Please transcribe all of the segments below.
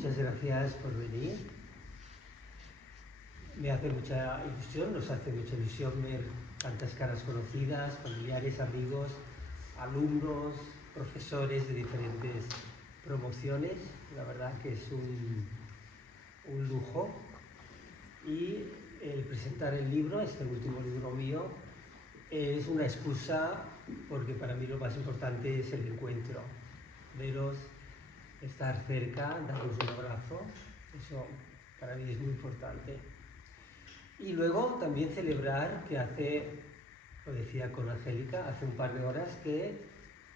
muchas gracias por venir. Me hace mucha ilusión, nos hace mucha ilusión ver tantas caras conocidas, familiares, amigos, alumnos, profesores de diferentes promociones. La verdad que es un lujo. Y el presentar el libro, este último libro mío, es una excusa porque para mí lo más importante es el encuentro. Veros, estar cerca, daros un abrazo, eso para mí es muy importante. Y luego también celebrar que lo decía con Angélica, hace un par de horas que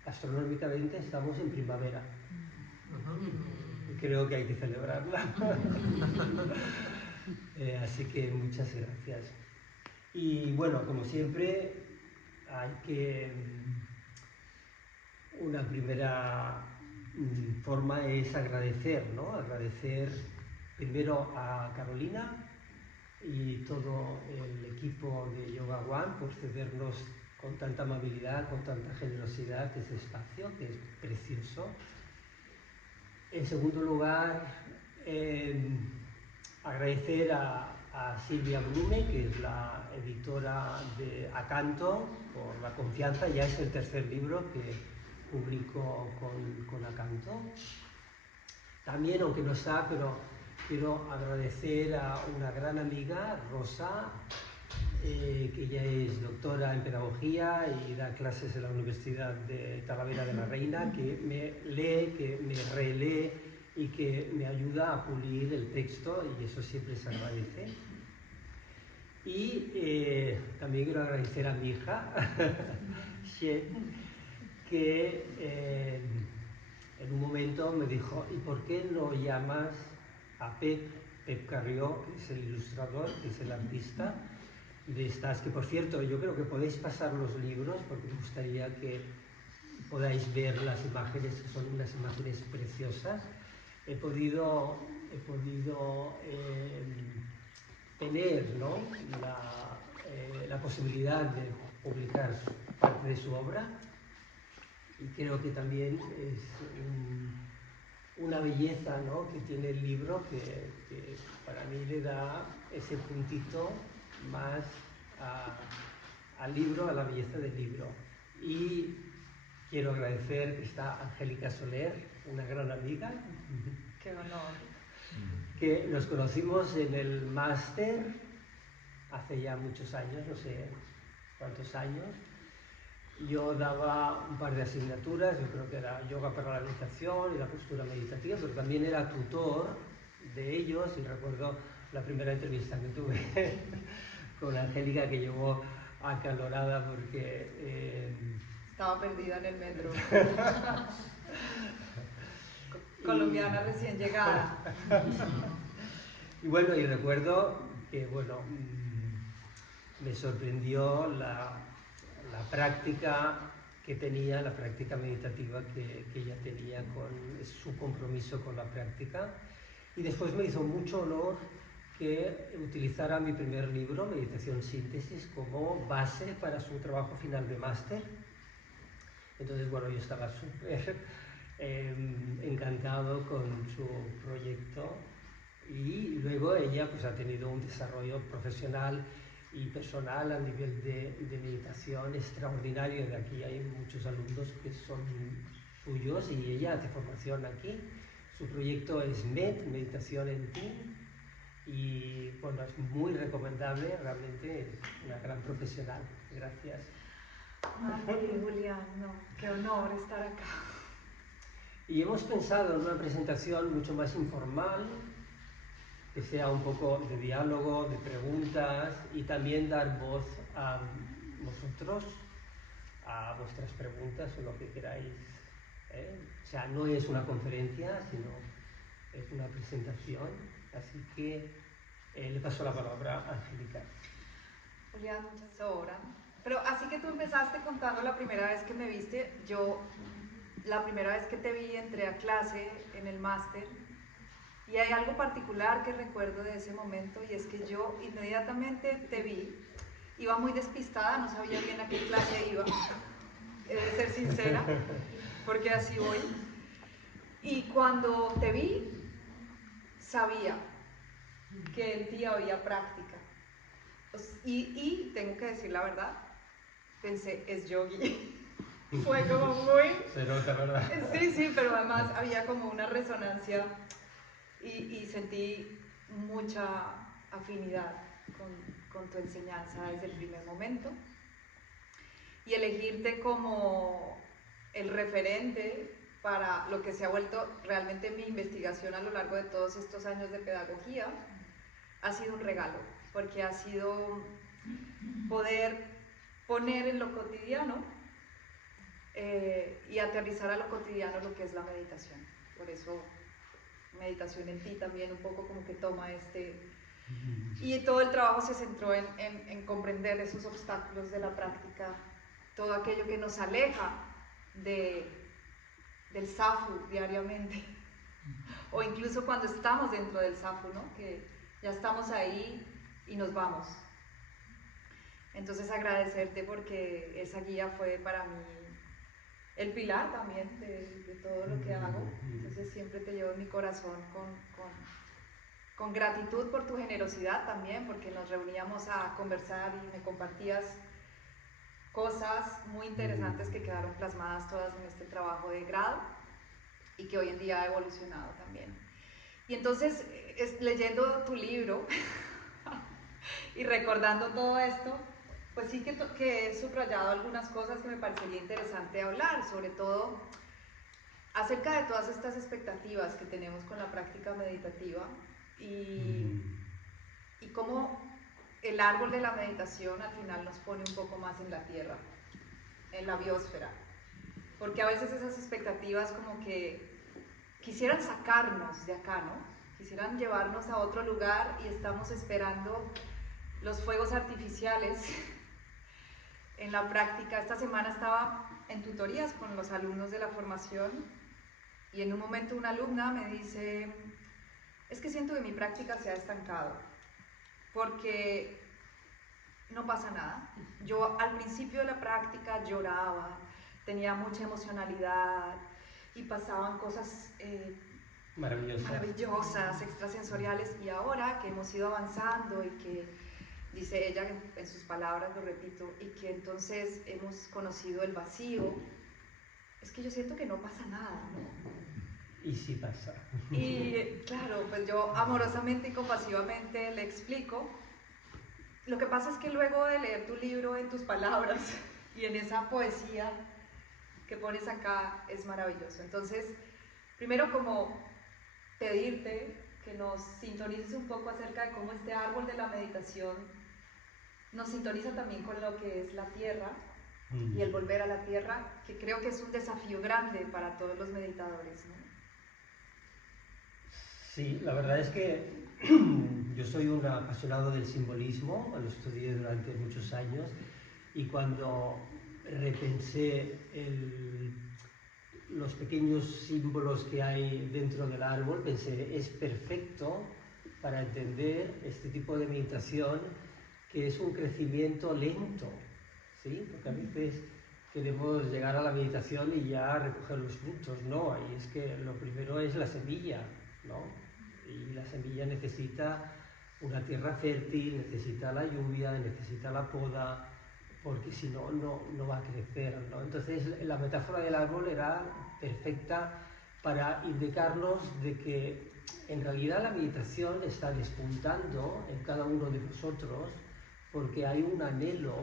astronómicamente estamos en primavera. Y creo que hay que celebrarla. Así que muchas gracias. Y bueno, como siempre, una primera forma es agradecer, ¿no? Agradecer primero a Carolina y todo el equipo de Yoga One por cedernos con tanta amabilidad, con tanta generosidad ese espacio, que es precioso. En segundo lugar, agradecer a Silvia Blume, que es la editora de Acanto, por la confianza. Ya es el tercer libro que publico con Acanto. También, aunque no está, pero quiero agradecer a una gran amiga, Rosa, que ella es doctora en pedagogía y da clases en la Universidad de Talavera de la Reina, que me lee, que me relee y que me ayuda a pulir el texto, y eso siempre se agradece. Y también quiero agradecer a mi hija, que en un momento me dijo: ¿y por qué no llamas a Pep Carrió, que es el ilustrador, que es el artista de estas, que por cierto yo creo que podéis pasar los libros porque me gustaría que podáis ver las imágenes, que son unas imágenes preciosas. He podido tener, ¿no?, la posibilidad de publicar parte de su obra, y creo que también es una belleza, ¿no?, que tiene el libro, que para mí le da ese puntito más al libro, a la belleza del libro. Y quiero agradecer que está Angélica Soler, una gran amiga. ¡Qué honor! Que nos conocimos en el máster hace ya muchos años, no sé cuántos años. Yo daba un par de asignaturas, yo creo que era yoga para la meditación y la postura meditativa, pero también era tutor de ellos, y recuerdo la primera entrevista que tuve con Angélica, que llegó acalorada porque estaba perdida en el metro. Colombiana recién llegada. Y bueno, y recuerdo que, bueno, me sorprendió la práctica que tenía, la práctica meditativa que ella tenía, con su compromiso con la práctica. Y después me hizo mucho honor que utilizara mi primer libro, Meditación Síntesis, como base para su trabajo final de máster. Entonces, bueno, yo estaba súper encantado con su proyecto, y luego ella pues ha tenido un desarrollo profesional y personal a nivel de meditación extraordinario. De aquí hay muchos alumnos que son suyos y ella hace formación aquí. Su proyecto es Meditación en Ti, y bueno, es muy recomendable, realmente es una gran profesional. Gracias. Ay, Julián, no, qué honor estar acá. Y hemos pensado en una presentación mucho más informal, que sea un poco de diálogo, de preguntas, y también dar voz a vosotros, a vuestras preguntas o lo que queráis. O sea, no es una conferencia, sino es una presentación. Así que le paso la palabra a Angélica. Julián, muchas horas. Pero así que tú empezaste contando la primera vez que me viste. Yo, la primera vez que te vi, entré a clase en el máster, y hay algo particular que recuerdo de ese momento, y es que yo inmediatamente te vi. Iba muy despistada, no sabía bien a qué clase iba, he de ser sincera, porque así voy. Y cuando te vi, sabía que en ti había práctica. Y tengo que decir la verdad, pensé, es yogi. Fue como muy... Se nota, ¿verdad? Sí, pero además había como una resonancia y sentí mucha afinidad con tu enseñanza desde el primer momento. Y elegirte como el referente para lo que se ha vuelto realmente mi investigación a lo largo de todos estos años de pedagogía ha sido un regalo, porque ha sido poder poner en lo cotidiano y aterrizar a lo cotidiano lo que es la meditación. Por eso meditación en ti también un poco como que toma y todo el trabajo se centró en comprender esos obstáculos de la práctica, todo aquello que nos aleja del safu diariamente, o incluso cuando estamos dentro del safu, ¿no? Que ya estamos ahí y nos vamos. Entonces agradecerte porque esa guía fue para mí el pilar también de todo lo que hago. Entonces siempre te llevo en mi corazón con gratitud por tu generosidad también, porque nos reuníamos a conversar y me compartías cosas muy interesantes que quedaron plasmadas todas en este trabajo de grado y que hoy en día ha evolucionado también. Y entonces, leyendo tu libro y recordando todo esto, pues sí que he subrayado algunas cosas que me parecería interesante hablar, sobre todo acerca de todas estas expectativas que tenemos con la práctica meditativa y cómo el árbol de la meditación al final nos pone un poco más en la tierra, en la biosfera, porque a veces esas expectativas como que quisieran sacarnos de acá, ¿no? Quisieran llevarnos a otro lugar y estamos esperando los fuegos artificiales en la práctica. Esta semana estaba en tutorías con los alumnos de la formación y en un momento una alumna me dice, es que siento que mi práctica se ha estancado porque no pasa nada. Yo al principio de la práctica lloraba, tenía mucha emocionalidad y pasaban cosas maravillosas, extrasensoriales, y ahora que hemos ido avanzando y que, dice ella en sus palabras, lo repito, y que entonces hemos conocido el vacío, es que yo siento que no pasa nada, ¿no? Y sí pasa. Y claro, pues yo amorosamente y compasivamente le explico. Lo que pasa es que luego de leer tu libro en tus palabras y en esa poesía que pones acá, es maravilloso. Entonces, primero como pedirte que nos sintonices un poco acerca de cómo este árbol de la meditación nos sintoniza también con lo que es la tierra y el volver a la tierra, que creo que es un desafío grande para todos los meditadores, ¿no? Sí, la verdad es que yo soy un apasionado del simbolismo, lo estudié durante muchos años y cuando repensé los pequeños símbolos que hay dentro del árbol, pensé, es perfecto para entender este tipo de meditación que es un crecimiento lento, ¿sí? Porque a veces queremos llegar a la meditación y ya recoger los frutos, ¿no? Y es que lo primero es la semilla, ¿no? Y la semilla necesita una tierra fértil, necesita la lluvia, necesita la poda, porque si no, no va a crecer, ¿no? Entonces la metáfora del árbol era perfecta para indicarnos de que en realidad la meditación está despuntando en cada uno de nosotros porque hay un anhelo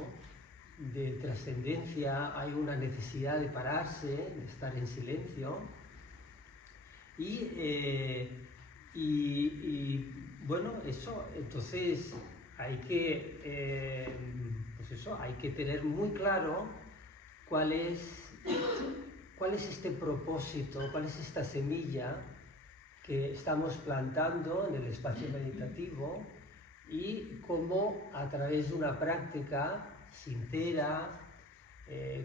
de trascendencia, hay una necesidad de pararse, de estar en silencio y bueno, eso, entonces hay que hay que tener muy claro cuál es este propósito, cuál es esta semilla que estamos plantando en el espacio meditativo y cómo a través de una práctica sincera,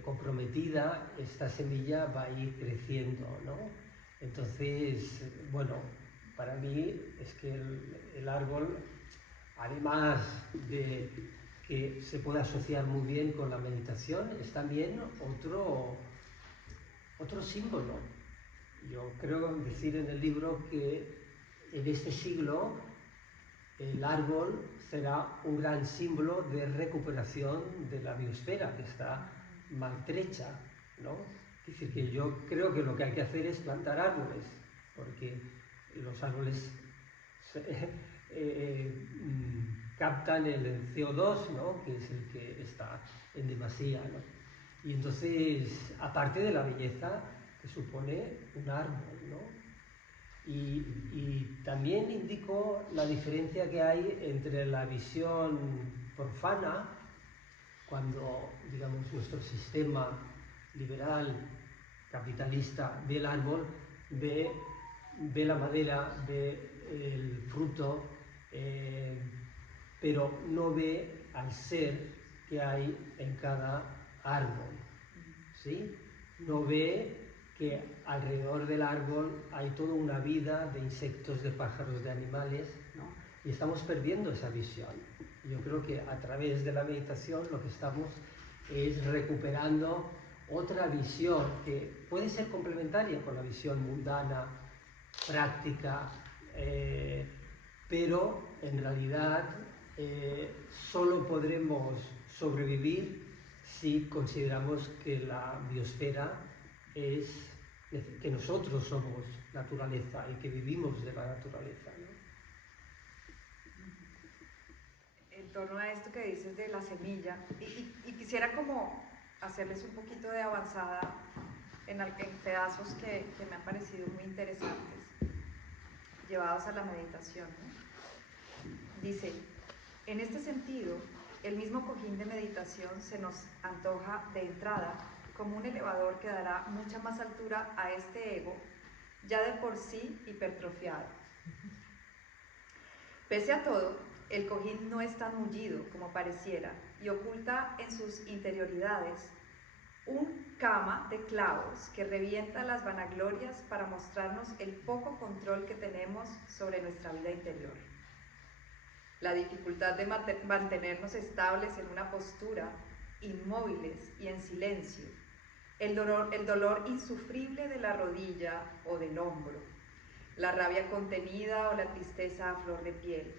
comprometida, esta semilla va a ir creciendo, ¿no? Entonces, bueno, para mí es que el árbol, además de que se puede asociar muy bien con la meditación, es también otro símbolo. Yo creo decir en el libro que en este siglo el árbol será un gran símbolo de recuperación de la biosfera, que está maltrecha, ¿no? Es decir, que yo creo que lo que hay que hacer es plantar árboles, porque los árboles captan el CO2, ¿no? Que es el que está en demasía, ¿no? Y entonces, aparte de la belleza que supone un árbol, ¿no? Y también indico la diferencia que hay entre la visión profana, cuando, digamos, nuestro sistema liberal, capitalista, ve el árbol, ve la madera, ve el fruto, pero no ve al ser que hay en cada árbol, ¿sí? No ve que alrededor del árbol hay toda una vida de insectos, de pájaros, de animales, ¿no? Y estamos perdiendo esa visión. Yo creo que a través de la meditación lo que estamos es recuperando otra visión que puede ser complementaria con la visión mundana, práctica, pero en realidad solo podremos sobrevivir si consideramos que la biosfera es que nosotros somos naturaleza y que vivimos de la naturaleza, ¿no? En torno a esto que dices de la semilla, y quisiera como hacerles un poquito de avanzada en pedazos que me han parecido muy interesantes, llevados a la meditación, ¿no? Dice, en este sentido, el mismo cojín de meditación se nos antoja de entrada como un elevador que dará mucha más altura a este ego, ya de por sí hipertrofiado. Pese a todo, el cojín no es tan mullido como pareciera y oculta en sus interioridades un cama de clavos que revienta las vanaglorias para mostrarnos el poco control que tenemos sobre nuestra vida interior. La dificultad de mantenernos estables en una postura, inmóviles y en silencio, el dolor insufrible de la rodilla o del hombro, la rabia contenida o la tristeza a flor de piel,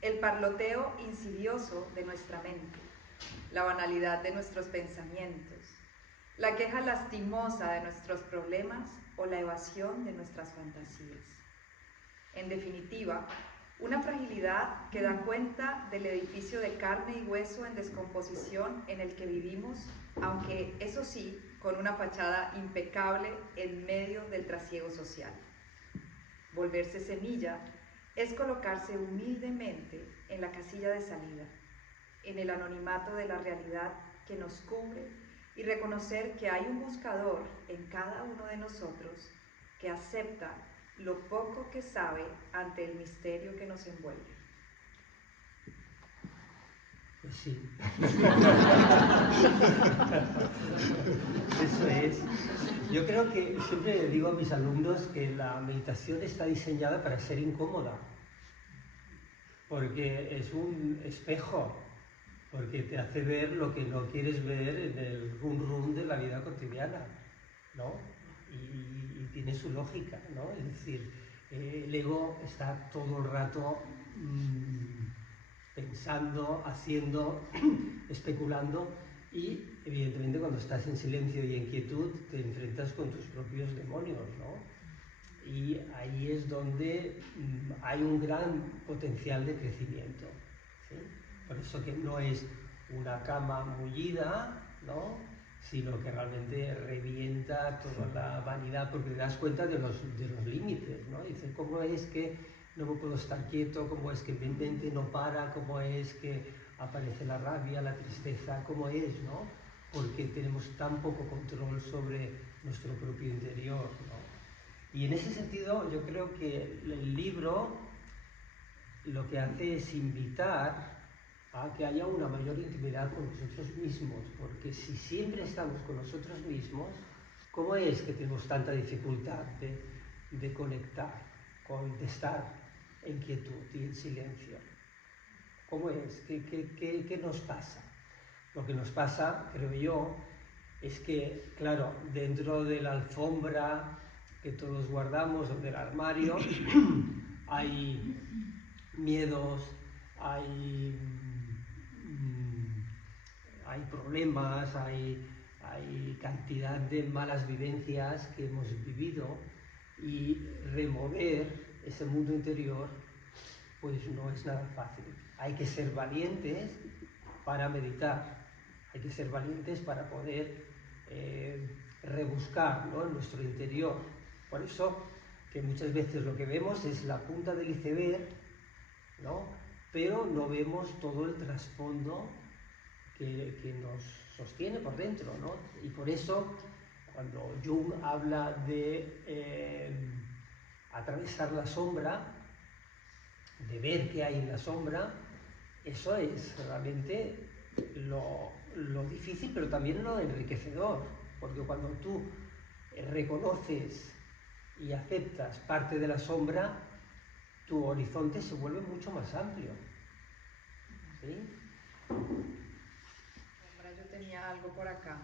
el parloteo insidioso de nuestra mente, la banalidad de nuestros pensamientos, la queja lastimosa de nuestros problemas o la evasión de nuestras fantasías. En definitiva, una fragilidad que da cuenta del edificio de carne y hueso en descomposición en el que vivimos, aunque eso sí, con una fachada impecable en medio del trasiego social. Volverse semilla es colocarse humildemente en la casilla de salida, en el anonimato de la realidad que nos cubre y reconocer que hay un buscador en cada uno de nosotros que acepta lo poco que sabe ante el misterio que nos envuelve. Pues sí. Eso es. Yo creo que siempre le digo a mis alumnos que la meditación está diseñada para ser incómoda, porque es un espejo, porque te hace ver lo que no quieres ver en el rum de la vida cotidiana, ¿no? Y tiene su lógica, ¿no? Es decir, el ego está todo el rato pensando, haciendo, especulando, y evidentemente cuando estás en silencio y en quietud te enfrentas con tus propios demonios, ¿no? Y ahí es donde hay un gran potencial de crecimiento, ¿sí? Por eso que no es una cama mullida, ¿no? Sino que realmente revienta toda la vanidad, porque te das cuenta de los límites, ¿no? Dices, ¿cómo es que no me puedo estar quieto? ¿Cómo es que mi mente no para? ¿Cómo es que aparece la rabia, la tristeza? ¿Cómo es, no? Porque tenemos tan poco control sobre nuestro propio interior, ¿no? Y en ese sentido yo creo que el libro lo que hace es invitar a que haya una mayor intimidad con nosotros mismos, porque si siempre estamos con nosotros mismos, ¿cómo es que tenemos tanta dificultad de conectar, de estar en quietud y en silencio? ¿Cómo es? ¿Qué nos pasa? Lo que nos pasa, creo yo, es que, claro, dentro de la alfombra que todos guardamos, o del armario, hay miedos, hay problemas, hay cantidad de malas vivencias que hemos vivido, y remover ese mundo interior pues no es nada fácil. Hay que ser valientes para meditar, hay que ser valientes para poder rebuscar, ¿no?, en nuestro interior. Por eso que muchas veces lo que vemos es la punta del iceberg, ¿no?, pero no vemos todo el trasfondo que nos sostiene por dentro, ¿no? Y por eso, cuando Jung habla de atravesar la sombra, de ver qué hay en la sombra, eso es realmente lo difícil, pero también lo enriquecedor, porque cuando tú reconoces y aceptas parte de la sombra, tu horizonte se vuelve mucho más amplio, ¿sí? Yo tenía algo por acá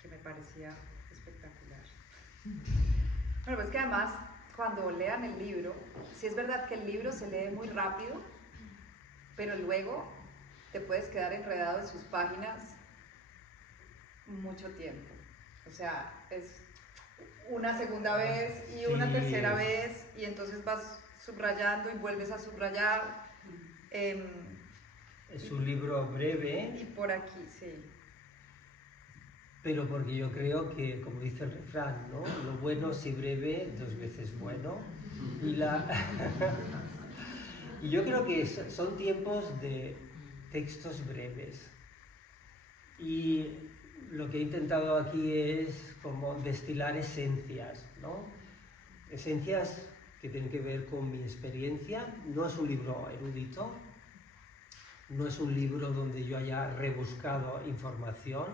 que me parecía espectacular. Bueno, pues que además, cuando lean el libro, sí es verdad que el libro se lee muy rápido, pero luego te puedes quedar enredado en sus páginas mucho tiempo. O sea, es una segunda vez y una tercera vez, y entonces vas subrayando y vuelves a subrayar. Es un libro breve. Y por aquí, sí. Pero porque yo creo que, como dice el refrán, ¿no?, lo bueno si breve, 2 veces bueno. Y yo creo que son tiempos de textos breves. Y lo que he intentado aquí es como destilar esencias, ¿no? Esencias que tienen que ver con mi experiencia. No es un libro erudito, no es un libro donde yo haya rebuscado información,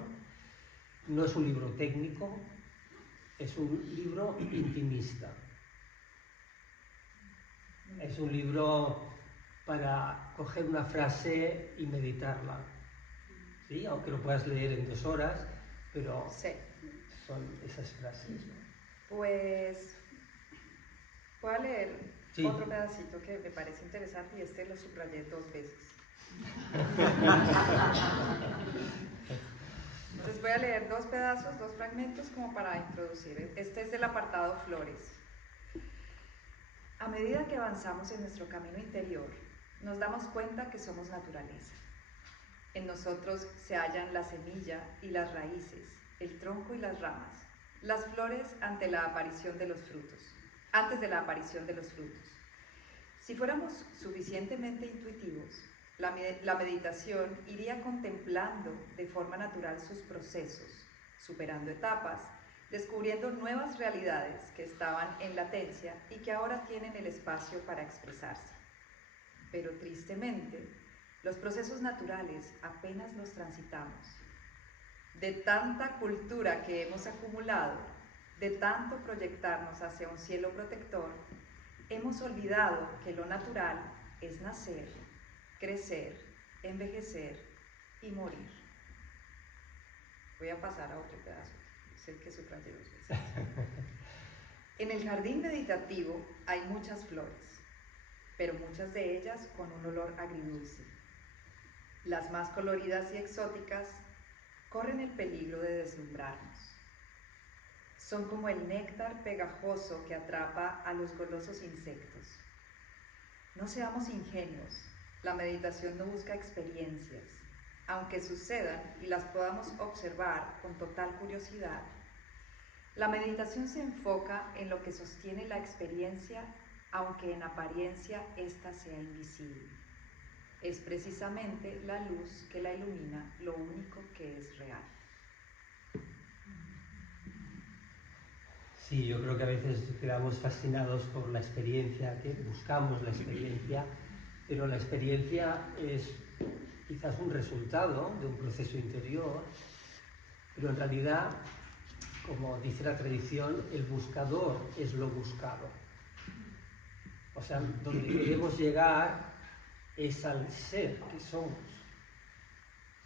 no es un libro técnico, es un libro intimista. Es un libro para coger una frase y meditarla, ¿sí? Aunque lo puedas leer en 2 horas, pero sí, son esas frases. Pues voy a leer sí. Otro pedacito que me parece interesante, y este lo subrayé 2 veces. Entonces voy a leer 2 pedazos, 2 fragmentos como para introducir. Este es el apartado Flores. A medida que avanzamos en nuestro camino interior, nos damos cuenta que somos naturaleza. En nosotros se hallan la semilla y las raíces, el tronco y las ramas, las flores antes de la aparición de los frutos. Si fuéramos suficientemente intuitivos, la meditación iría contemplando de forma natural sus procesos, superando etapas, descubriendo nuevas realidades que estaban en latencia y que ahora tienen el espacio para expresarse. Pero tristemente, los procesos naturales apenas los transitamos. De tanta cultura que hemos acumulado, de tanto proyectarnos hacia un cielo protector, hemos olvidado que lo natural es nacer, crecer, envejecer y morir. Voy a pasar a otro pedazo, es el que subrayé 2 veces. En el jardín meditativo hay muchas flores, pero muchas de ellas con un olor agridulce. Las más coloridas y exóticas corren el peligro de deslumbrarnos. Son como el néctar pegajoso que atrapa a los golosos insectos. No seamos ingenuos, la meditación no busca experiencias, aunque sucedan y las podamos observar con total curiosidad. La meditación se enfoca en lo que sostiene la experiencia, aunque en apariencia ésta sea invisible. Es precisamente la luz que la ilumina lo único que es real. Sí, yo creo que a veces quedamos fascinados por la experiencia, que buscamos la experiencia, pero la experiencia es quizás un resultado de un proceso interior, pero en realidad, como dice la tradición, el buscador es lo buscado. O sea, donde queremos llegar es al ser que somos,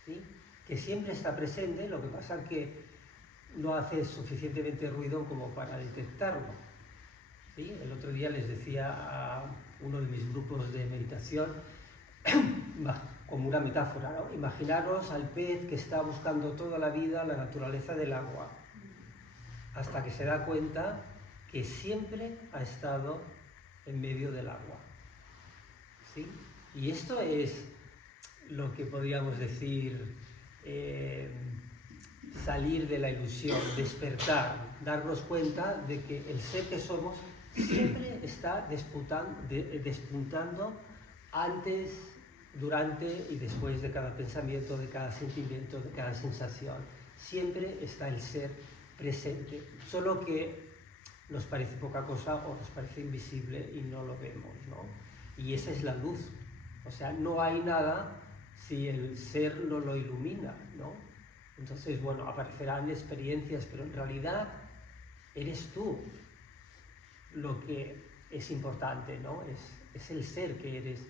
¿sí? Que siempre está presente, lo que pasa es que no hace suficientemente ruido como para detectarlo, ¿sí? El otro día les decía a uno de mis grupos de meditación, como una metáfora, ¿no? Imaginaros al pez que está buscando toda la vida la naturaleza del agua, hasta que se da cuenta que siempre ha estado en medio del agua, ¿sí? Y esto es lo que podríamos decir salir de la ilusión, despertar, darnos cuenta de que el ser que somos siempre está despuntando antes, durante y después de cada pensamiento, de cada sentimiento, de cada sensación. Siempre está el ser presente, solo que nos parece poca cosa o nos parece invisible y no lo vemos, ¿no? Y esa es la luz. O sea, no hay nada si el ser no lo ilumina, ¿no? Entonces, bueno, aparecerán experiencias, pero en realidad eres tú lo que es importante, ¿no? Es el ser que eres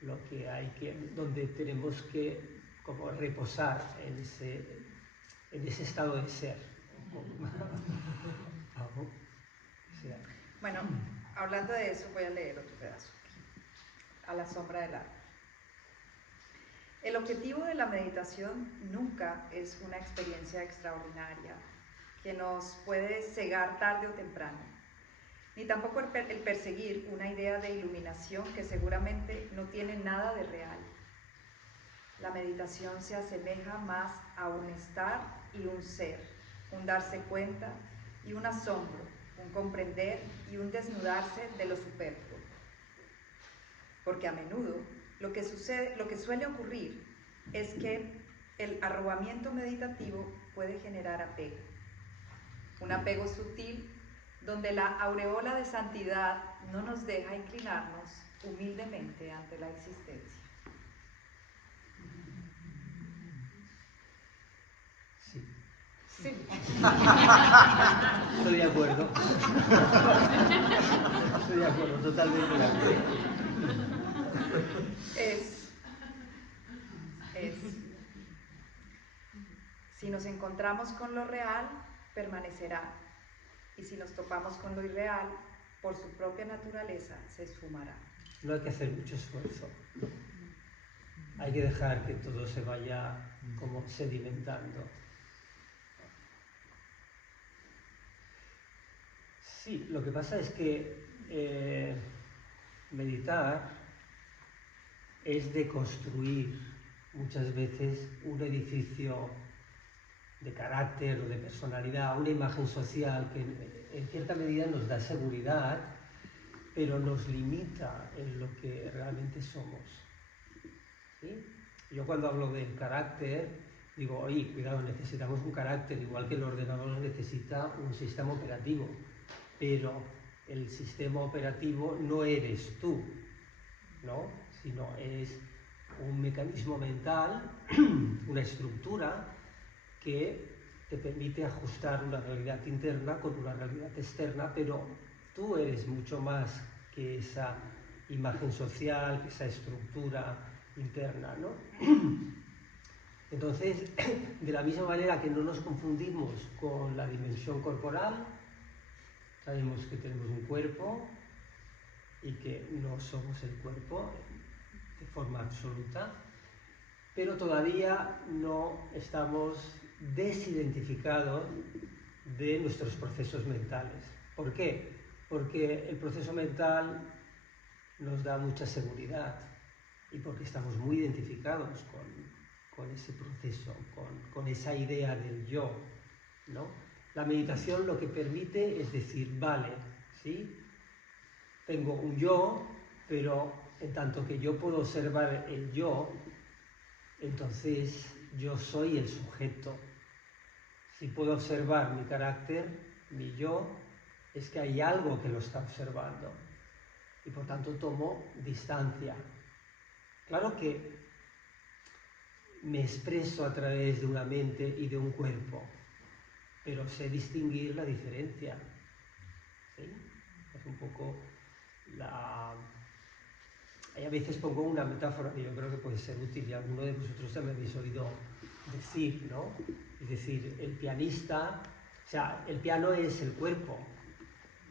lo que hay que, donde tenemos que como reposar en ese estado de ser. Bueno, hablando de eso, voy a leer otro pedazo. A la sombra del árbol. El objetivo de la meditación nunca es una experiencia extraordinaria que nos puede cegar tarde o temprano, ni tampoco el perseguir una idea de iluminación que seguramente no tiene nada de real. La meditación se asemeja más a un estar y un ser, un darse cuenta y un asombro, un comprender y un desnudarse de lo superfluo. Porque a menudo lo que suele ocurrir es que el arrobamiento meditativo puede generar apego. Un apego sutil donde la aureola de santidad no nos deja inclinarnos humildemente ante la existencia. Sí. Sí. Estoy de acuerdo. Estoy de acuerdo, totalmente de acuerdo. Si nos encontramos con lo real, permanecerá. Y si nos topamos con lo irreal, por su propia naturaleza, se esfumará. No hay que hacer mucho esfuerzo. Hay que dejar que todo se vaya como sedimentando. Sí, lo que pasa es que meditar es deconstruir muchas veces un edificio de carácter o de personalidad, una imagen social que en cierta medida nos da seguridad, pero nos limita en lo que realmente somos. ¿Sí? Yo cuando hablo del carácter, digo, oye, cuidado, necesitamos un carácter, igual que el ordenador necesita un sistema operativo, pero el sistema operativo no eres tú, ¿no? Sino es un mecanismo mental, una estructura que te permite ajustar una realidad interna con una realidad externa, pero tú eres mucho más que esa imagen social, que esa estructura interna, ¿no? Entonces, de la misma manera que no nos confundimos con la dimensión corporal, sabemos que tenemos un cuerpo y que no somos el cuerpo de forma absoluta, pero todavía no estamos desidentificados de nuestros procesos mentales. ¿Por qué? Porque el proceso mental nos da mucha seguridad y porque estamos muy identificados con ese proceso, con esa idea del yo, ¿no? La meditación lo que permite es decir, vale, ¿sí? Tengo un yo, pero en tanto que yo puedo observar el yo, entonces yo soy el sujeto. Si puedo observar mi carácter, mi yo, es que hay algo que lo está observando y por tanto tomo distancia. Claro que me expreso a través de una mente y de un cuerpo, pero sé distinguir la diferencia. ¿Sí? Es un poco la... A veces pongo una metáfora que yo creo que puede ser útil y alguno de vosotros ya me habéis oído decir, ¿no? Es decir, el pianista, o sea, el piano es el cuerpo,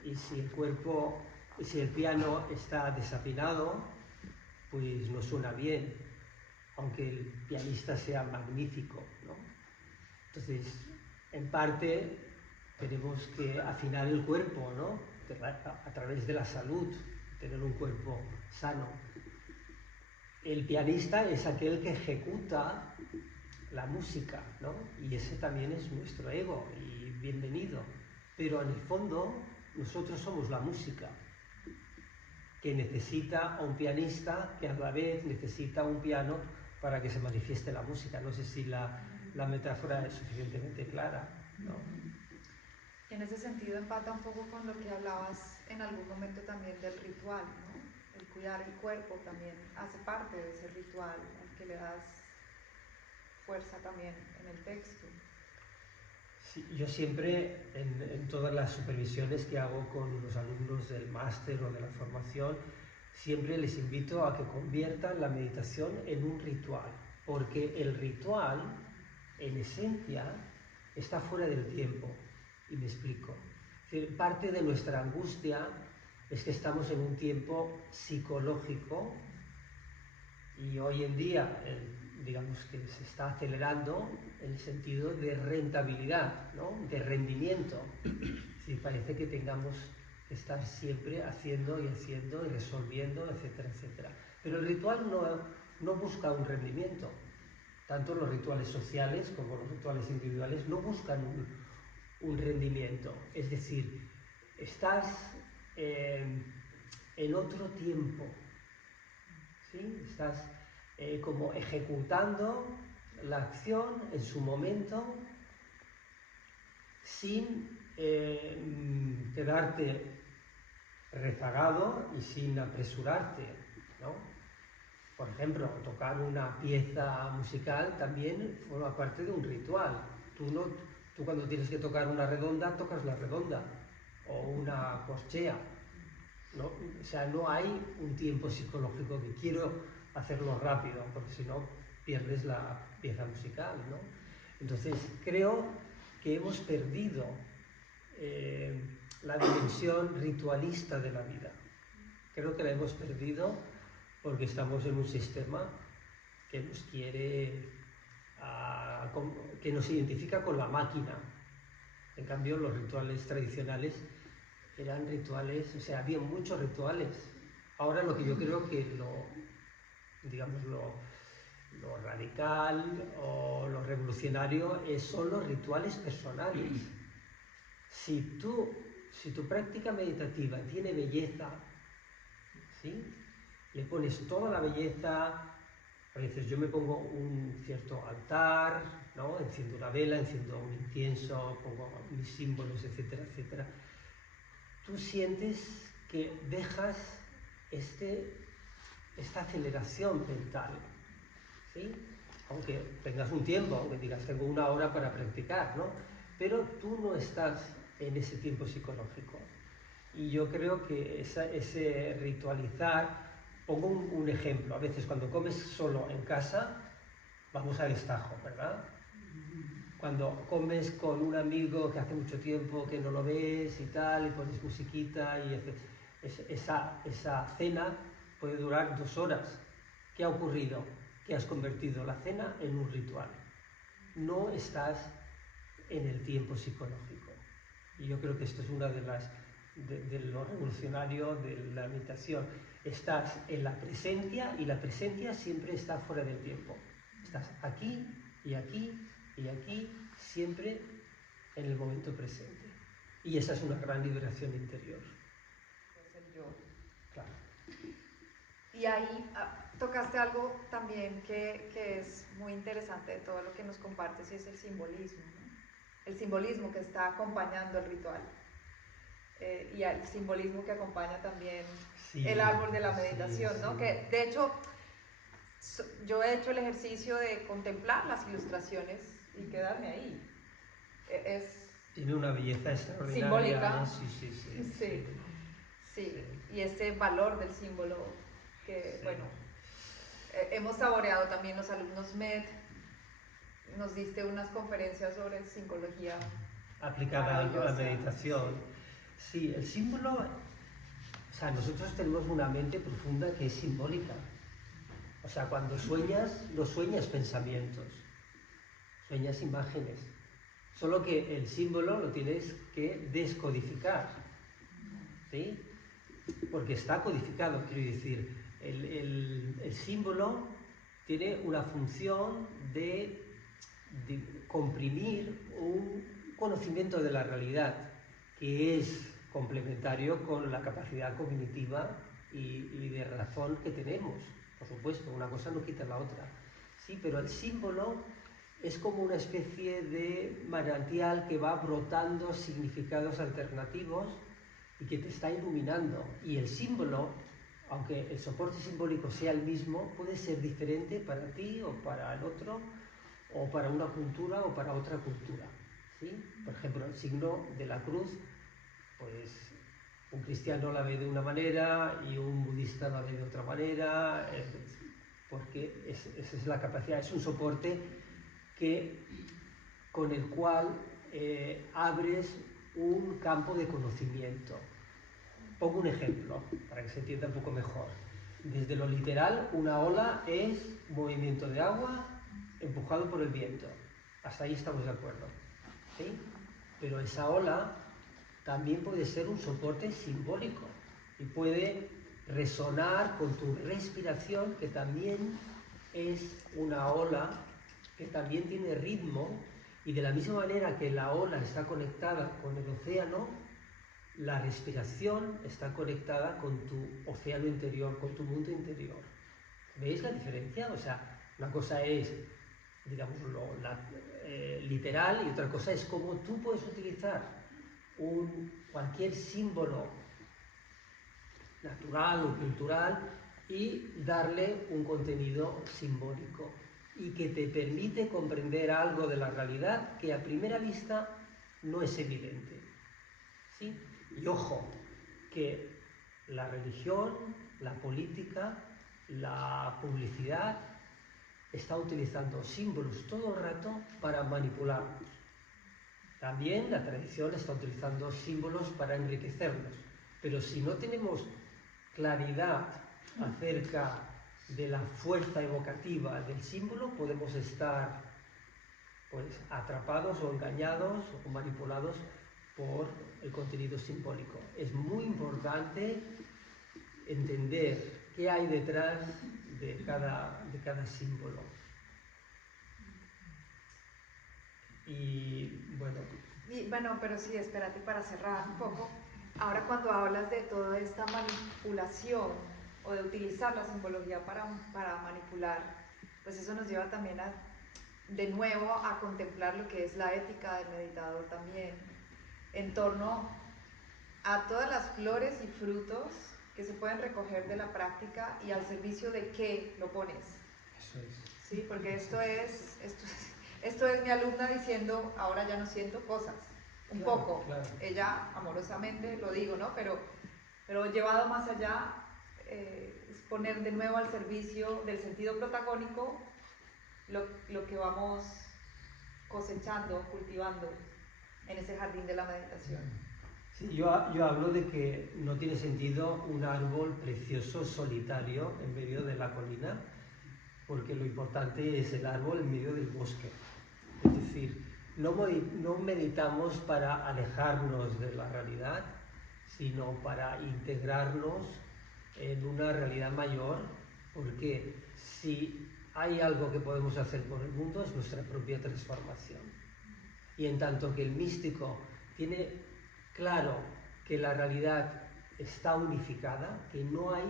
Y si el cuerpo, si el piano está desafinado, pues no suena bien, aunque el pianista sea magnífico, ¿no? Entonces, en parte, tenemos que afinar el cuerpo, ¿no? A través de la salud, tener un cuerpo sano. El pianista es aquel que ejecuta la música, ¿no? Y ese también es nuestro ego, y bienvenido. Pero en el fondo, nosotros somos la música, que necesita a un pianista, que a la vez necesita un piano para que se manifieste la música. No sé si la metáfora es suficientemente clara, ¿no? Y en ese sentido empata un poco con lo que hablabas en algún momento también del ritual, ¿no? El cuidar el cuerpo también hace parte de ese ritual al que le das fuerza también en el texto. Sí, yo siempre, en todas las supervisiones que hago con los alumnos del máster o de la formación, siempre les invito a que conviertan la meditación en un ritual, porque el ritual, en esencia, está fuera del tiempo. Y me explico. Es decir, parte de nuestra angustia es que estamos en un tiempo psicológico y hoy en día, digamos que se está acelerando en el sentido de rentabilidad, ¿no? De rendimiento. Sí, parece que tengamos que estar siempre haciendo y resolviendo, etcétera, etcétera. Pero el ritual no busca un rendimiento. Tanto los rituales sociales como los rituales individuales no buscan un rendimiento. Es decir, estás en otro tiempo, ¿sí? Estás como ejecutando la acción en su momento sin quedarte rezagado y sin apresurarte, ¿no? Por ejemplo, tocar una pieza musical también forma parte de un ritual. Tú cuando tienes que tocar una redonda, tocas la redonda, o una corchea, ¿no? O sea, no hay un tiempo psicológico que quiero hacerlo rápido, porque si no pierdes la pieza musical, ¿no? Entonces, creo que hemos perdido la dimensión ritualista de la vida. Creo que la hemos perdido porque estamos en un sistema que nos quiere que nos identifica con la máquina. En cambio, los rituales tradicionales eran rituales, o sea, había muchos rituales. Ahora lo que yo creo que lo radical o lo revolucionario son los rituales personales. Si tu práctica meditativa tiene belleza, ¿sí? Le pones toda la belleza. A veces yo me pongo un cierto altar, ¿no? Enciendo una vela, enciendo un incienso, pongo mis símbolos, etcétera, etcétera. Tú sientes que dejas esta aceleración mental, ¿sí? Aunque tengas un tiempo, aunque digas tengo una hora para practicar, ¿no? Pero tú no estás en ese tiempo psicológico. Y yo creo que ese ritualizar. Pongo un ejemplo. A veces cuando comes solo en casa, vamos a destajo, ¿verdad? Cuando comes con un amigo que hace mucho tiempo que no lo ves y tal, y pones musiquita, y esa cena puede durar 2 horas. ¿Qué ha ocurrido? Que has convertido la cena en un ritual. No estás en el tiempo psicológico. Y yo creo que esto es una de lo revolucionario de la meditación. Estás en la presencia y la presencia siempre está fuera del tiempo. Estás aquí y aquí y aquí, siempre en el momento presente. Y esa es una gran liberación interior. Es el yo. Claro. Y ahí tocaste algo también que es muy interesante de todo lo que nos compartes, y es el simbolismo, ¿no? El simbolismo que está acompañando el ritual. Y el simbolismo que acompaña también el árbol de la meditación, ¿no? Que de hecho yo he hecho el ejercicio de contemplar las ilustraciones y quedarme ahí. Tiene una belleza extraordinaria. Simbólica. ¿No? Sí. Y ese valor del símbolo que, bueno, hemos saboreado también los alumnos MED. Nos diste unas conferencias sobre psicología aplicada a la meditación. Sí, el símbolo, o sea, nosotros tenemos una mente profunda que es simbólica. O sea, cuando sueñas, no sueñas pensamientos, sueñas imágenes. Solo que el símbolo lo tienes que descodificar, ¿sí? Porque está codificado, quiero decir, el símbolo tiene una función de comprimir un conocimiento de la realidad que es complementario con la capacidad cognitiva y de razón que tenemos. Por supuesto, una cosa no quita la otra. Sí, pero el símbolo es como una especie de manantial que va brotando significados alternativos y que te está iluminando. Y el símbolo, aunque el soporte simbólico sea el mismo, puede ser diferente para ti o para el otro, o para una cultura o para otra cultura, ¿sí? Por ejemplo, el signo de la cruz, pues un cristiano la ve de una manera y un budista la ve de otra manera, porque esa es la capacidad, es un soporte con el cual abres un campo de conocimiento. Pongo un ejemplo para que se entienda un poco mejor. Desde lo literal, una ola es movimiento de agua empujado por el viento. Hasta ahí estamos de acuerdo, ¿sí? Pero esa ola también puede ser un soporte simbólico y puede resonar con tu respiración, que también es una ola, que también tiene ritmo, y de la misma manera que la ola está conectada con el océano, la respiración está conectada con tu océano interior, con tu mundo interior. ¿Veis la diferencia? O sea, una cosa es, digamos, literal, y otra cosa es cómo tú puedes utilizar cualquier símbolo natural o cultural y darle un contenido simbólico y que te permite comprender algo de la realidad que a primera vista no es evidente, ¿sí? Y ojo, que la religión, la política, la publicidad está utilizando símbolos todo el rato para manipularnos. También la tradición está utilizando símbolos para enriquecernos, pero si no tenemos claridad acerca de la fuerza evocativa del símbolo, podemos estar pues atrapados o engañados o manipulados por el contenido simbólico. Es muy importante entender qué hay detrás de cada símbolo. Y bueno, pero sí, espérate, para cerrar un poco. Ahora, cuando hablas de toda esta manipulación o de utilizar la simbología para manipular, pues eso nos lleva también de nuevo a contemplar lo que es la ética del meditador también, en torno a todas las flores y frutos que se pueden recoger de la práctica y al servicio de qué lo pones. Eso es. Sí, porque esto es mi alumna diciendo, ahora ya no siento cosas, un poco. Claro. Ella amorosamente lo digo, ¿no? Pero llevado más allá, es poner de nuevo al servicio del sentido protagónico lo que vamos cosechando, cultivando en ese jardín de la meditación. Sí, yo hablo de que no tiene sentido un árbol precioso solitario en medio de la colina, porque lo importante es el árbol en medio del bosque. Es decir, no meditamos para alejarnos de la realidad, sino para integrarnos en una realidad mayor, porque si hay algo que podemos hacer por el mundo es nuestra propia transformación. Y en tanto que el místico tiene claro que la realidad está unificada, que no hay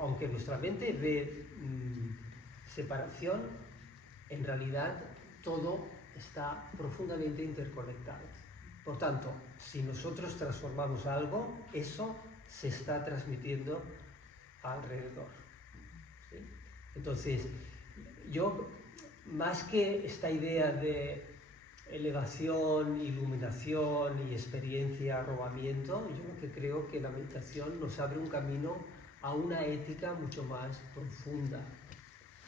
aunque nuestra mente ve separación, en realidad todo está profundamente interconectado. Por tanto, si nosotros transformamos algo, eso se está transmitiendo alrededor, ¿sí? Entonces, yo, más que esta idea de elevación, iluminación y experiencia, arrobamiento, yo lo que creo que la meditación nos abre un camino a una ética mucho más profunda,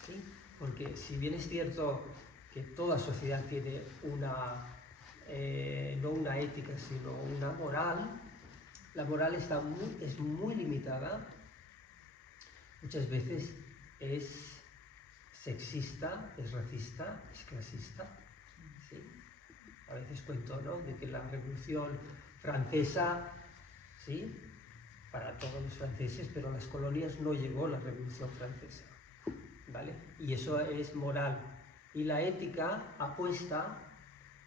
¿sí? Porque si bien es cierto que toda sociedad tiene una no una ética, sino una moral, la moral es muy limitada, muchas veces es sexista, es racista, es clasista. ¿Sí? A veces cuento, ¿no?, de que la Revolución Francesa, ¿sí?, para todos los franceses, pero a las colonias no llegó la Revolución Francesa, ¿vale? Y eso es moral. Y la ética apuesta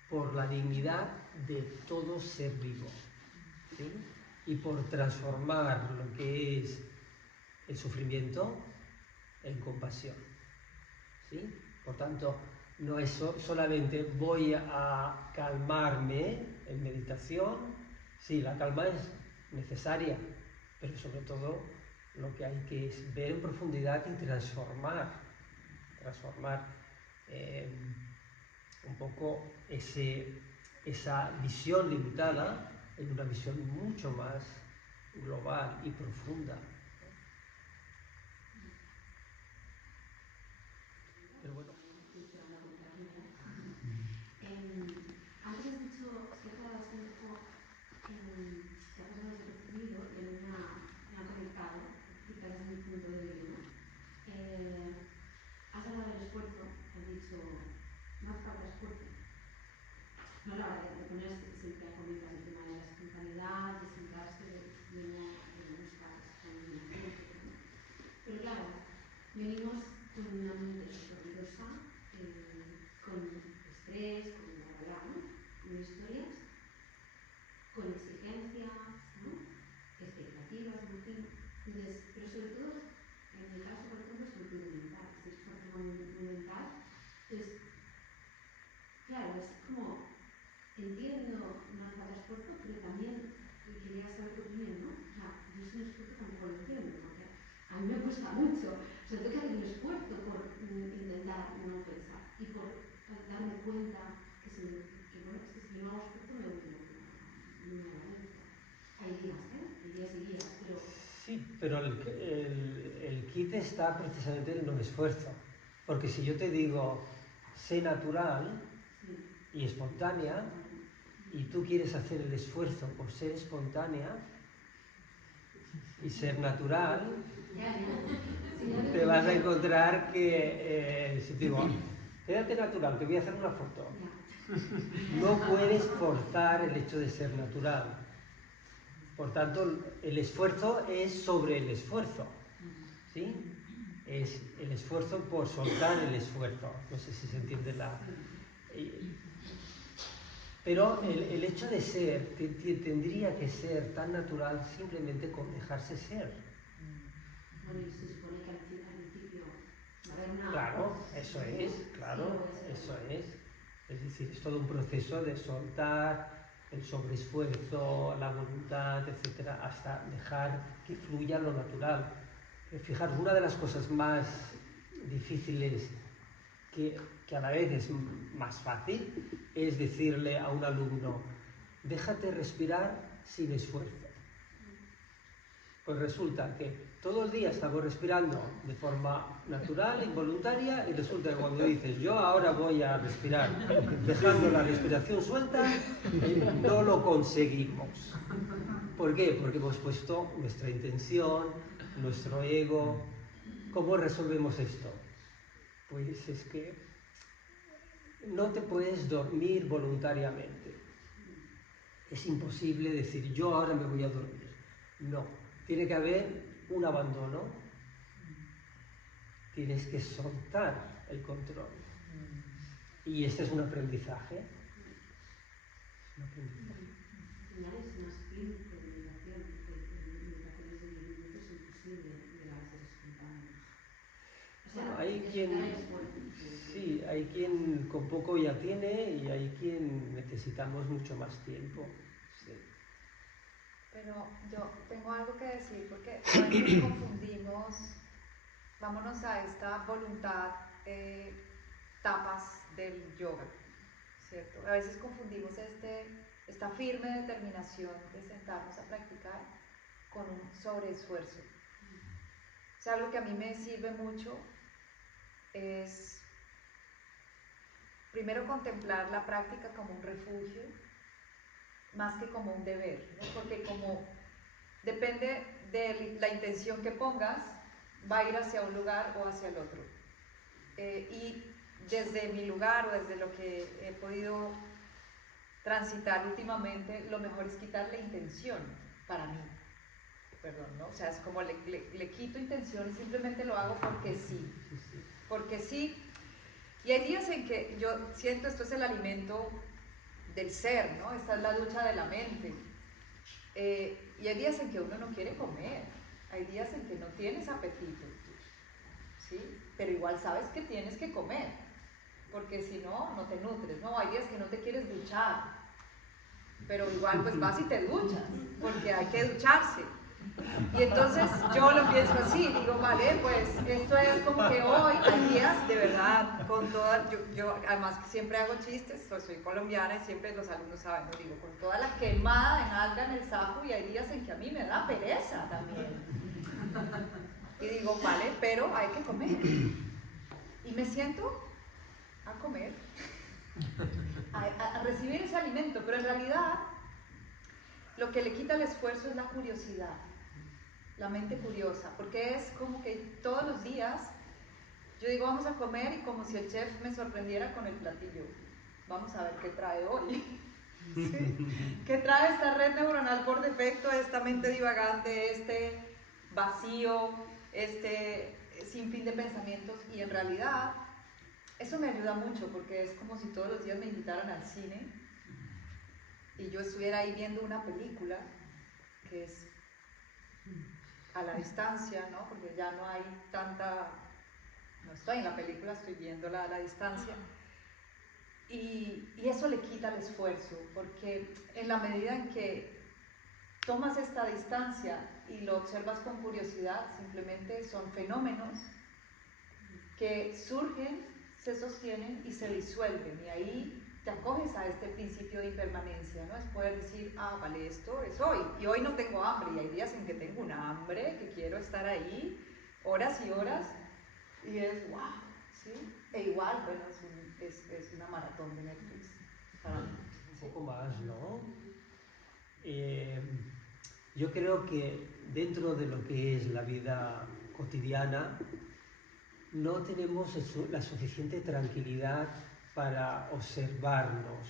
por la dignidad de todo ser vivo, ¿sí?, y por transformar lo que es el sufrimiento en compasión, ¿sí? Por tanto, no es solamente voy a calmarme en meditación. Sí, la calma es necesaria, pero sobre todo lo que hay que es ver en profundidad y transformar un poco esa visión limitada en una visión mucho más global y profunda. Pero bueno. Antes has dicho que estabas un poco que has recibido en una conectado, quizás es mi punto de vista. Has hablado del esfuerzo, has dicho, no hace falta esfuerzo. No la hora de ponerse, siempre comentas el tema de la espontaneidad, de sentarse, de no buscar esa combinación. Pero claro, venimos con una mente súper ruidosa, con estrés, con con historias, con exigencias, ¿no?, expectativas, entonces, pero sobre todo, en el caso, por ejemplo, sobre todo mental, si es un problema mental, pues, claro, es como, entiendo, no hace falta esfuerzo, pero también quería saber tu opinión, ¿no? O sea, yo sin esfuerzo tampoco lo entiendo, porque a mí me cuesta mucho, sobre todo que hay un esfuerzo por intentar no pensar y por darme cuenta que bueno, es que si yo no hago esfuerzo me voy a hay días, hay días y días, pero... Sí, pero el kit está precisamente en el esfuerzo, porque si yo te digo, sé natural y espontánea, y tú quieres hacer el esfuerzo por ser espontánea y ser natural, te vas a encontrar que, si te digo, quédate natural, te voy a hacer una foto. No puedes forzar el hecho de ser natural. Por tanto, el esfuerzo es sobre el esfuerzo, ¿sí? Es el esfuerzo por soltar el esfuerzo. No sé si se entiende la... Pero el hecho de ser tendría que ser tan natural simplemente con dejarse ser. Bueno, y se supone que al principio va a haber una... Claro, eso es, claro, eso es. Es decir, es todo un proceso de soltar el sobreesfuerzo, la voluntad, etcétera, hasta dejar que fluya lo natural. Fijaros, una de las cosas más difíciles que a la vez es más fácil es decirle a un alumno, déjate respirar sin esfuerzo. Pues resulta que todo el día estamos respirando de forma natural, involuntaria, y resulta que cuando dices yo ahora voy a respirar dejando la respiración suelta, no lo conseguimos. ¿Por qué? Porque hemos puesto nuestra intención, nuestro ego. ¿Cómo resolvemos esto? Pues es que no te puedes dormir voluntariamente. Es imposible decir yo ahora me voy a dormir. No. Tiene que haber un abandono, tienes que soltar el control. Y este es un aprendizaje. Al final es más clínico de meditación, porque meditaciones de 10 minutos es imposible llegar a ser espontáneo. O sea, bueno, hay quien con poco ya tiene y hay quien necesitamos mucho más tiempo. Sí. Pero yo tengo algo que decir porque a veces confundimos, vámonos a esta voluntad, tapas del yoga, ¿cierto? A veces confundimos esta firme determinación de sentarnos a practicar con un sobreesfuerzo. O sea, algo que a mí me sirve mucho es primero contemplar la práctica como un refugio, más que como un deber, ¿no? Porque como depende de la intención que pongas, va a ir hacia un lugar o hacia el otro. Y desde mi lugar o desde lo que he podido transitar últimamente, lo mejor es quitarle intención para mí. Perdón, ¿no? O sea, es como le quito intención y simplemente lo hago porque sí. Porque sí. Y hay días en que yo siento esto es el alimento del ser, ¿no? Esta es la ducha de la mente. Y hay días en que uno no quiere comer. Hay días en que no tienes apetito. ¿Sí? Pero igual sabes que tienes que comer. Porque si no, no te nutres, ¿no? Hay días que no te quieres duchar. Pero igual pues vas y te duchas. Porque hay que ducharse. Y entonces yo lo pienso así, digo, vale, pues esto es como que hoy hay días de verdad, con toda, yo además que siempre hago chistes, pues soy colombiana y siempre los alumnos saben, ¿no? Digo, con toda la quemada de nalga en el sapo y hay días en que a mí me da pereza también. Y digo, vale, pero hay que comer. Y me siento a comer, a recibir ese alimento, pero en realidad lo que le quita el esfuerzo es la curiosidad. La mente curiosa, porque es como que todos los días yo digo vamos a comer y como si el chef me sorprendiera con el platillo, vamos a ver qué trae hoy. ¿Sí? ¿Qué trae esta red neuronal por defecto, esta mente divagante, este vacío, este sinfín de pensamientos? Y en realidad eso me ayuda mucho porque es como si todos los días me invitaran al cine y yo estuviera ahí viendo una película que es a la distancia, ¿no? Porque ya no hay tanta, no estoy en la película, estoy viéndola a la distancia. Y eso le quita el esfuerzo, porque en la medida en que tomas esta distancia y lo observas con curiosidad, simplemente son fenómenos que surgen, se sostienen y se disuelven. Y ahí te acoges a este principio de impermanencia, ¿no? Es poder decir, ah, vale, esto es hoy, y hoy no tengo hambre, y hay días en que tengo una hambre, que quiero estar ahí, horas y horas, y es, wow, ¿sí? E igual, bueno, es una maratón de Netflix para mí. Un poco más, ¿no? Yo creo que dentro de lo que es la vida cotidiana, no tenemos la suficiente tranquilidad para observarnos,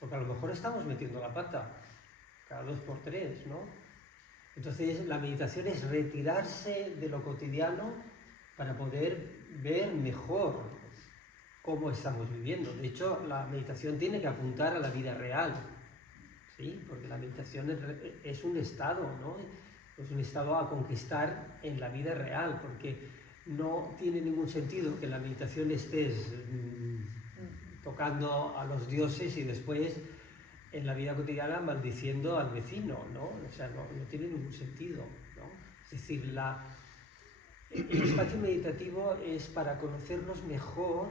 porque a lo mejor estamos metiendo la pata cada 2 por 3, ¿no? Entonces la meditación es retirarse de lo cotidiano para poder ver mejor cómo estamos viviendo. De hecho, la meditación tiene que apuntar a la vida real, ¿sí? Porque la meditación es un estado, ¿no? Es un estado a conquistar en la vida real, porque no tiene ningún sentido que en la meditación estés tocando a los dioses y después en la vida cotidiana maldiciendo al vecino, ¿no? O sea, no tiene ningún sentido, ¿no? Es decir, el espacio meditativo es para conocernos mejor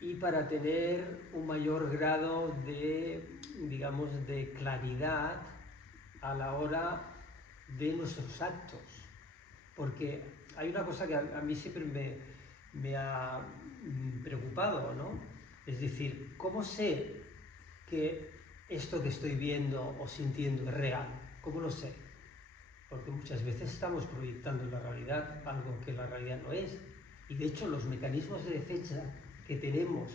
y para tener un mayor grado de, digamos, de claridad a la hora de nuestros actos. Porque hay una cosa que a mí siempre me ha preocupado, ¿no? Es decir, ¿cómo sé que esto que estoy viendo o sintiendo es real? ¿Cómo lo sé? Porque muchas veces estamos proyectando en la realidad algo que la realidad no es. Y de hecho los mecanismos de defensa que tenemos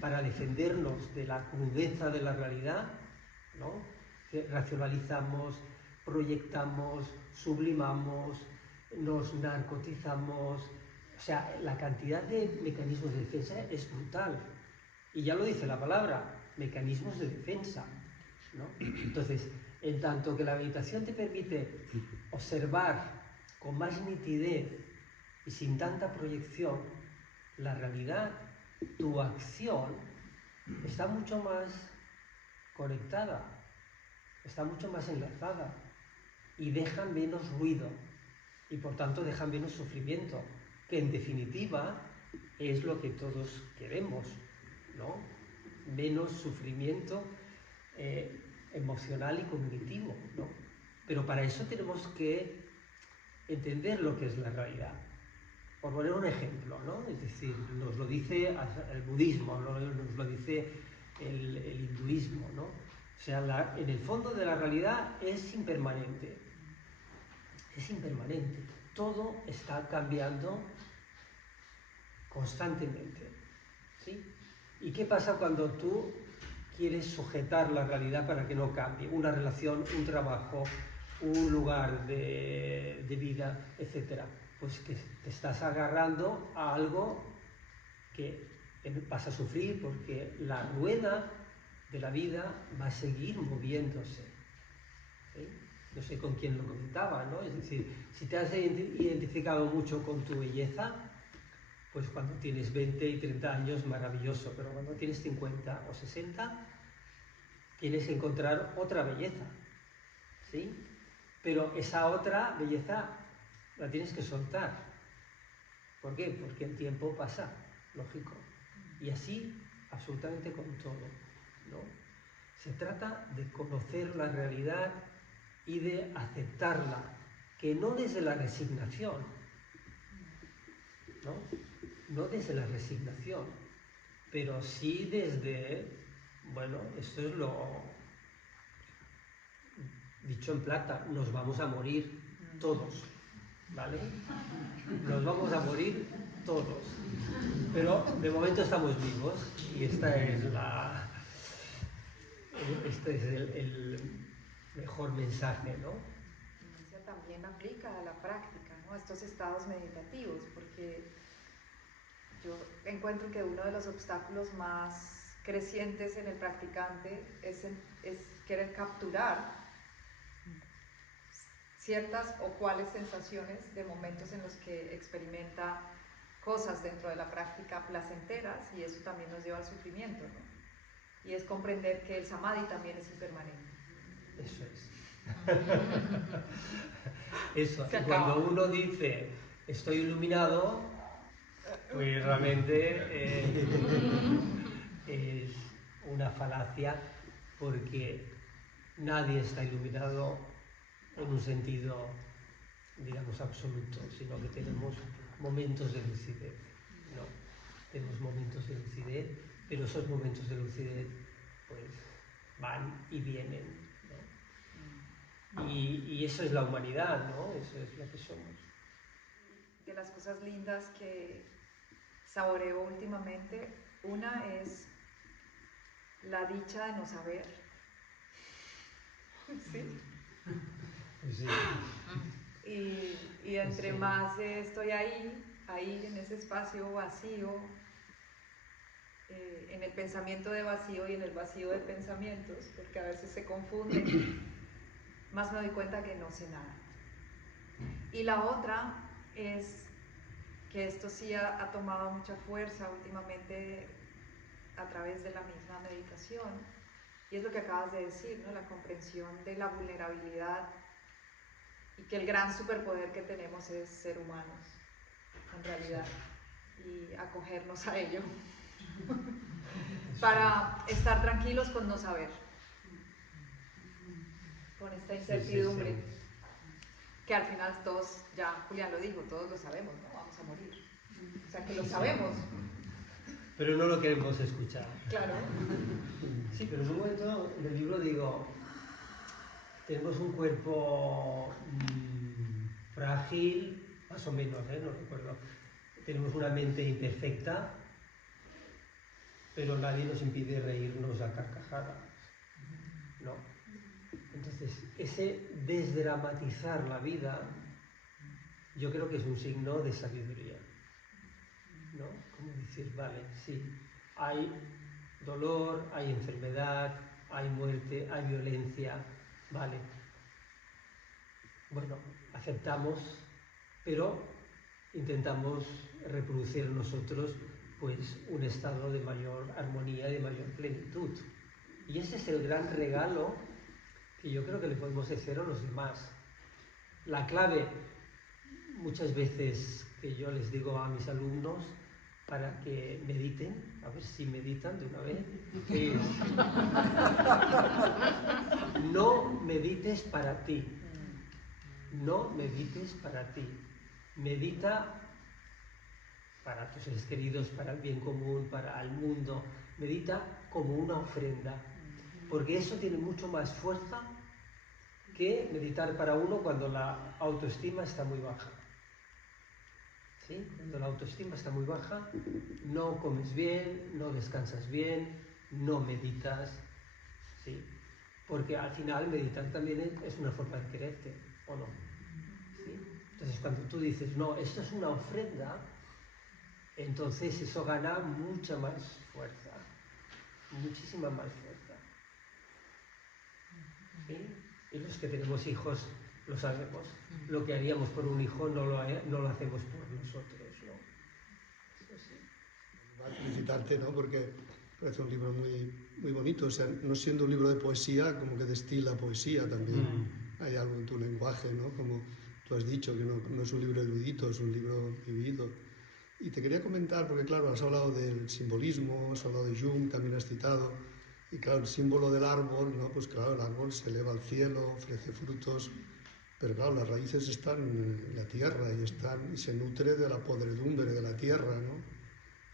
para defendernos de la crudeza de la realidad, ¿no? Racionalizamos, proyectamos, sublimamos, nos narcotizamos. O sea, la cantidad de mecanismos de defensa es brutal. Y ya lo dice la palabra, mecanismos de defensa, ¿no? Entonces, en tanto que la meditación te permite observar con más nitidez y sin tanta proyección la realidad, tu acción está mucho más conectada, está mucho más enlazada y deja menos ruido y por tanto deja menos sufrimiento, que en definitiva es lo que todos queremos, ¿no? Menos sufrimiento emocional y cognitivo, ¿no? Pero para eso tenemos que entender lo que es la realidad. por poner un ejemplo, ¿no? Es decir, nos lo dice el budismo, nos lo dice el hinduismo, ¿no? O sea, en el fondo de la realidad es impermanente. Es impermanente. Todo está cambiando constantemente, ¿sí? ¿Y qué pasa cuando tú quieres sujetar la realidad para que no cambie? Una relación, un trabajo, un lugar de vida, etc. Pues que te estás agarrando a algo que vas a sufrir porque la rueda de la vida va a seguir moviéndose, ¿sí? No sé con quién lo comentaba, ¿no? Es decir, si te has identificado mucho con tu belleza, pues cuando tienes 20 y 30 años, maravilloso, pero cuando tienes 50 o 60, tienes que encontrar otra belleza, ¿sí? Pero esa otra belleza la tienes que soltar. ¿Por qué? Porque el tiempo pasa, lógico. Y así absolutamente con todo, ¿no? Se trata de conocer la realidad y de aceptarla, que no desde la resignación, ¿no? No desde la resignación, pero sí desde, bueno, esto es lo dicho en plata, nos vamos a morir todos, ¿vale? Nos vamos a morir todos, pero de momento estamos vivos y este es el mejor mensaje, ¿no? Eso también aplica a la práctica, ¿no? A estos estados meditativos, porque yo encuentro que uno de los obstáculos más crecientes en el practicante es querer capturar ciertas o cuáles sensaciones de momentos en los que experimenta cosas dentro de la práctica placenteras, y eso también nos lleva al sufrimiento, ¿no? Y es comprender que el samadhi también es impermanente. Eso es. Eso. Cuando uno dice estoy iluminado, pues realmente es una falacia, porque nadie está iluminado en un sentido, digamos, absoluto, sino que tenemos momentos de lucidez, ¿no? Tenemos momentos de lucidez, pero esos momentos de lucidez pues van y vienen, ¿no? Y eso es la humanidad, ¿no? Eso es lo que somos. De las cosas lindas que saboreo últimamente, una es la dicha de no saber. ¿Sí? Sí. Y entre más estoy ahí en ese espacio vacío, en el pensamiento de vacío y en el vacío de pensamientos, porque a veces se confunden, más me doy cuenta que no sé nada. Y la otra es que esto sí ha tomado mucha fuerza últimamente a través de la misma meditación, y es lo que acabas de decir, ¿no? La comprensión de la vulnerabilidad, y que el gran superpoder que tenemos es ser humanos, en realidad, y acogernos a ello para estar tranquilos con no saber, con esta incertidumbre, que al final todos, ya Julián lo dijo, todos lo sabemos, ¿no? Vamos a morir, o sea que lo sabemos, pero no lo queremos escuchar. claro. Sí, pero en un momento en el libro digo, tenemos un cuerpo frágil, más o menos, no recuerdo. Tenemos una mente imperfecta, pero nadie nos impide reírnos a carcajadas, ¿no? Entonces, ese desdramatizar la vida, yo creo que es un signo de sabiduría, ¿no? Como decir, vale, sí, hay dolor, hay enfermedad, hay muerte, hay violencia, vale. Bueno, aceptamos, pero intentamos reproducir en nosotros pues un estado de mayor armonía y de mayor plenitud. Y ese es el gran regalo que yo creo que le podemos hacer a los demás. La clave, muchas veces que yo les digo a mis alumnos para que mediten, a ver si meditan de una vez, es no medites para ti, no medites para ti, medita para tus seres queridos, para el bien común, para el mundo. Medita como una ofrenda, porque eso tiene mucho más fuerza que meditar para uno cuando la autoestima está muy baja. ¿Sí? Cuando la autoestima está muy baja, no comes bien, no descansas bien, no meditas, ¿sí? Porque al final meditar también es una forma de quererte, ¿o no? ¿Sí? Entonces cuando tú dices, no, esto es una ofrenda, entonces eso gana mucha más fuerza, muchísima más fuerza. ¿Sí? Y los que tenemos hijos lo sabemos. Lo que haríamos por un hijo no lo hacemos por nosotros, ¿no? Eso sí. Va a felicitarte, ¿no? Porque parece un libro muy, muy bonito. O sea, no siendo un libro de poesía, como que destila poesía también. Hay algo en tu lenguaje, ¿no? Como tú has dicho, que no es un libro erudito, es un libro vivido. Y te quería comentar, porque claro, has hablado del simbolismo, has hablado de Jung, también has citado. Y claro, el símbolo del árbol, ¿no? Pues claro, el árbol se eleva al cielo, ofrece frutos, pero claro, las raíces están en la tierra y se nutre de la podredumbre de la tierra, ¿no?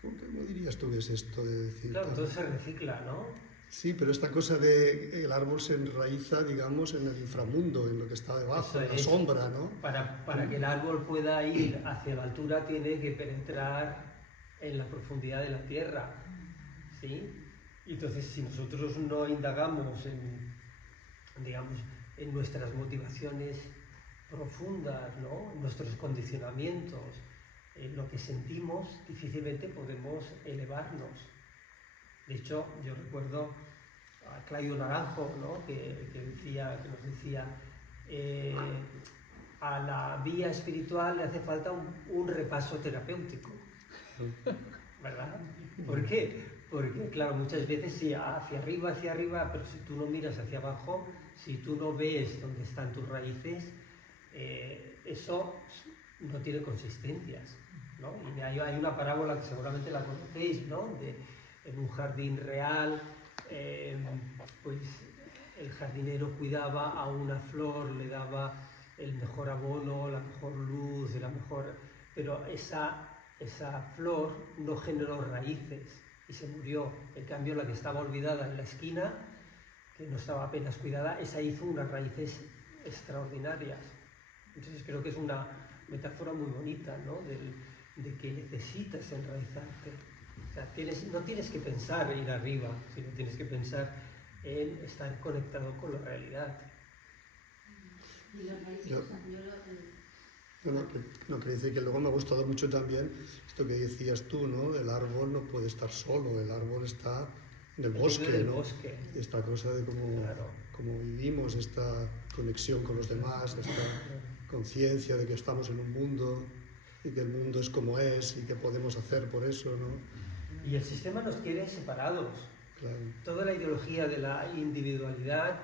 ¿Cómo dirías tú que es esto de decir? Claro, todo se recicla, ¿no? Sí, pero esta cosa de el árbol se enraiza, digamos, en el inframundo, en lo que está debajo, en la sombra, ¿no? Para que el árbol pueda ir hacia la altura tiene que penetrar en la profundidad de la tierra, ¿sí? Y entonces, si nosotros no indagamos en nuestras motivaciones profundas, ¿no? En nuestros condicionamientos, en lo que sentimos, difícilmente podemos elevarnos. De hecho, yo recuerdo a Claudio Naranjo, ¿no? que nos decía, a la vía espiritual le hace falta un repaso terapéutico, ¿verdad? ¿Por qué? Porque, claro, muchas veces sí, hacia arriba, pero si tú no miras hacia abajo, si tú no ves dónde están tus raíces, eso no tiene consistencias, ¿no? Y hay una parábola que seguramente la conocéis, ¿no? En un jardín real, pues el jardinero cuidaba a una flor, le daba el mejor abono, la mejor luz, pero esa flor no generó raíces y se murió. En cambio, la que estaba olvidada en la esquina, que no estaba apenas cuidada, esa hizo unas raíces extraordinarias. Entonces creo que es una metáfora muy bonita, ¿no? De que necesitas enraizarte. O sea, no tienes que pensar en ir arriba, sino tienes que pensar en estar conectado con la realidad. Y las raíces, No, que dice que luego me ha gustado mucho también esto que decías tú, ¿no? El árbol no puede estar solo, el árbol está en el bosque, ¿no? Bosque. Esta cosa de cómo vivimos, esta conexión con los demás, esta conciencia de que estamos en un mundo y que el mundo es como es y que podemos hacer por eso, ¿no? Y el sistema nos quiere separados. Claro. Toda la ideología de la individualidad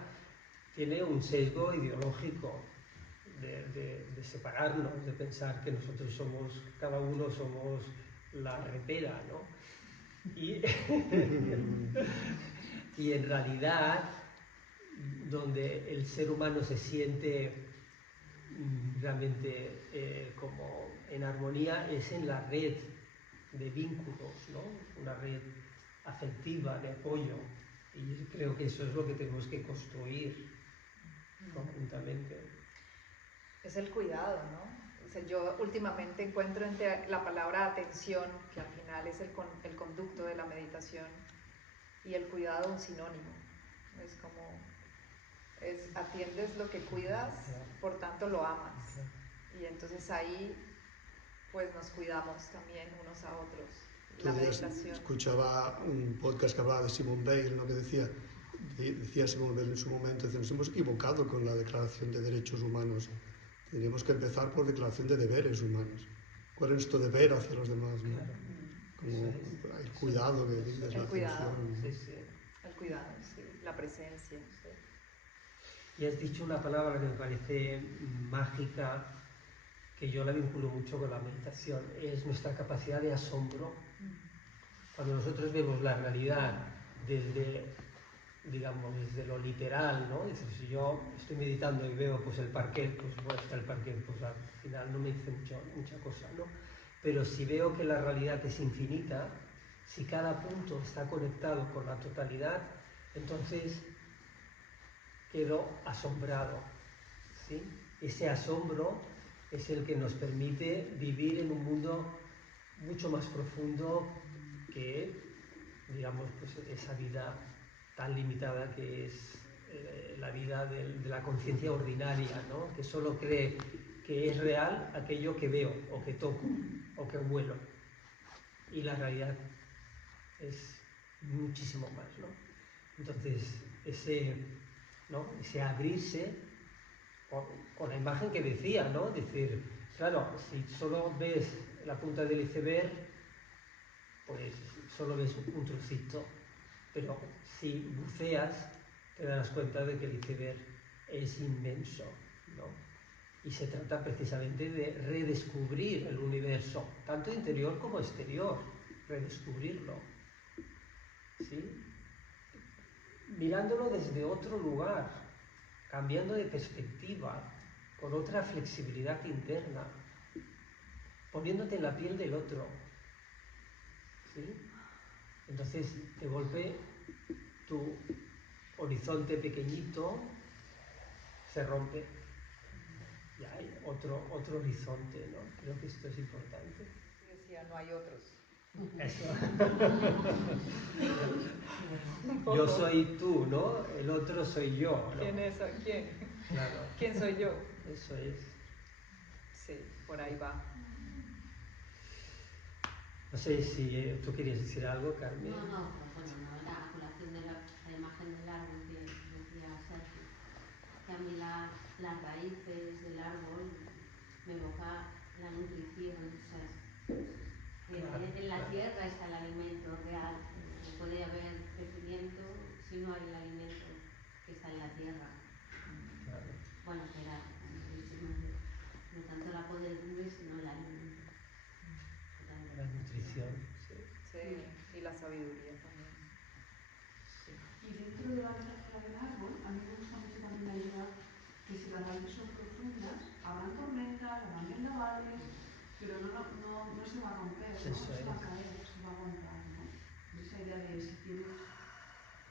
tiene un sesgo ideológico de separarnos, de pensar que nosotros cada uno somos la repera, ¿no? Y en realidad, donde el ser humano se siente realmente como en armonía es en la red de vínculos, ¿no? Una red afectiva, de apoyo. Y creo que eso es lo que tenemos que construir conjuntamente. Es el cuidado, ¿no? O sea, yo últimamente encuentro entre la palabra atención, que al final es el conducto de la meditación, y el cuidado un sinónimo. Es como, atiendes lo que cuidas, por tanto lo amas. Y entonces ahí, pues nos cuidamos también unos a otros. La meditación. Escuchaba un podcast que hablaba de Simone Weil, ¿no? Que decía Simone Weil en su momento, nos hemos equivocado con la Declaración de Derechos Humanos. Tendríamos que empezar por Declaración de Deberes Humanos. ¿Cuál es nuestro deber hacia los demás, ¿no? Claro. Como el cuidado que dices, la atención. El cuidado, sí, la presencia. Sí. Y has dicho una palabra que me parece mágica, que yo la vinculo mucho con la meditación, es nuestra capacidad de asombro. Cuando nosotros vemos la realidad desde lo literal, ¿no? Dices, si yo estoy meditando y veo pues el parquet, pues está el parquet, pues al final no me dice mucha cosa, ¿no? pero si veo que la realidad es infinita, si cada punto está conectado con la totalidad, entonces quedo asombrado, ¿sí? Ese asombro es el que nos permite vivir en un mundo mucho más profundo que, digamos, pues esa vida tan limitada que es la vida de la conciencia ordinaria, ¿no? Que solo cree que es real aquello que veo, o que toco, o que huelo. Y la realidad es muchísimo más, ¿no? Entonces, ese abrirse con la imagen que decía, ¿no? Decir, claro, si solo ves la punta del iceberg, pues solo ves un trocito, pero si buceas te darás cuenta de que el iceberg es inmenso, ¿no? Y se trata precisamente de redescubrir el universo, tanto interior como exterior, redescubrirlo, ¿sí? Mirándolo desde otro lugar, cambiando de perspectiva, con otra flexibilidad interna, poniéndote en la piel del otro, ¿sí? Entonces, de golpe, tu horizonte pequeñito se rompe y hay otro horizonte, ¿no? Creo que esto es importante. Y decía, no hay otros. Eso. Yo soy tú, ¿no? El otro soy yo, ¿no? ¿Quién es? ¿Quién? Claro. ¿Quién soy yo? Eso es. Sí, por ahí va. No sé si tú querías decir algo, Carmen. No, pues bueno, no era a colación de la imagen del árbol que decía Sergio, que a mí las raíces del árbol me evoca la nutrición, o sea, Claro, en la claro. tierra está el alimento real, no puede haber crecimiento si no hay el alimento que está en la tierra. Claro. Bueno, que era no tanto la podredumbre, sino el alimento. La nutrición, sí. Sí, y la sabiduría también. Y dentro de la metáfora del árbol, a mí me gusta mucho también la idea que si las raíces son profundas, habrán tormentas, habrán vendavales, pero no se va a romper, no Eso se va a es. caer, se va a aguantar, ¿no? Esa idea de si tienes...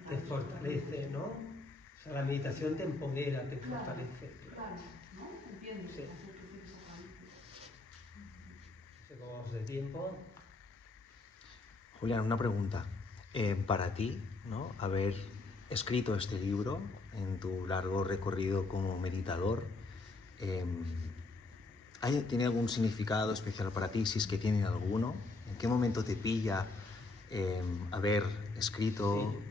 Te fortalece, ¿no? O sea, la meditación te empodera, te Claro, fortalece. claro, ¿no? Entiendes Sí. el concepto filosóficamente. No sé cómo vamos de tiempo. Julián, una pregunta. Para ti, ¿no? Haber escrito este libro en tu largo recorrido como meditador, ¿tiene algún significado especial para ti? Si es que tiene alguno. ¿En qué momento te pilla haber escrito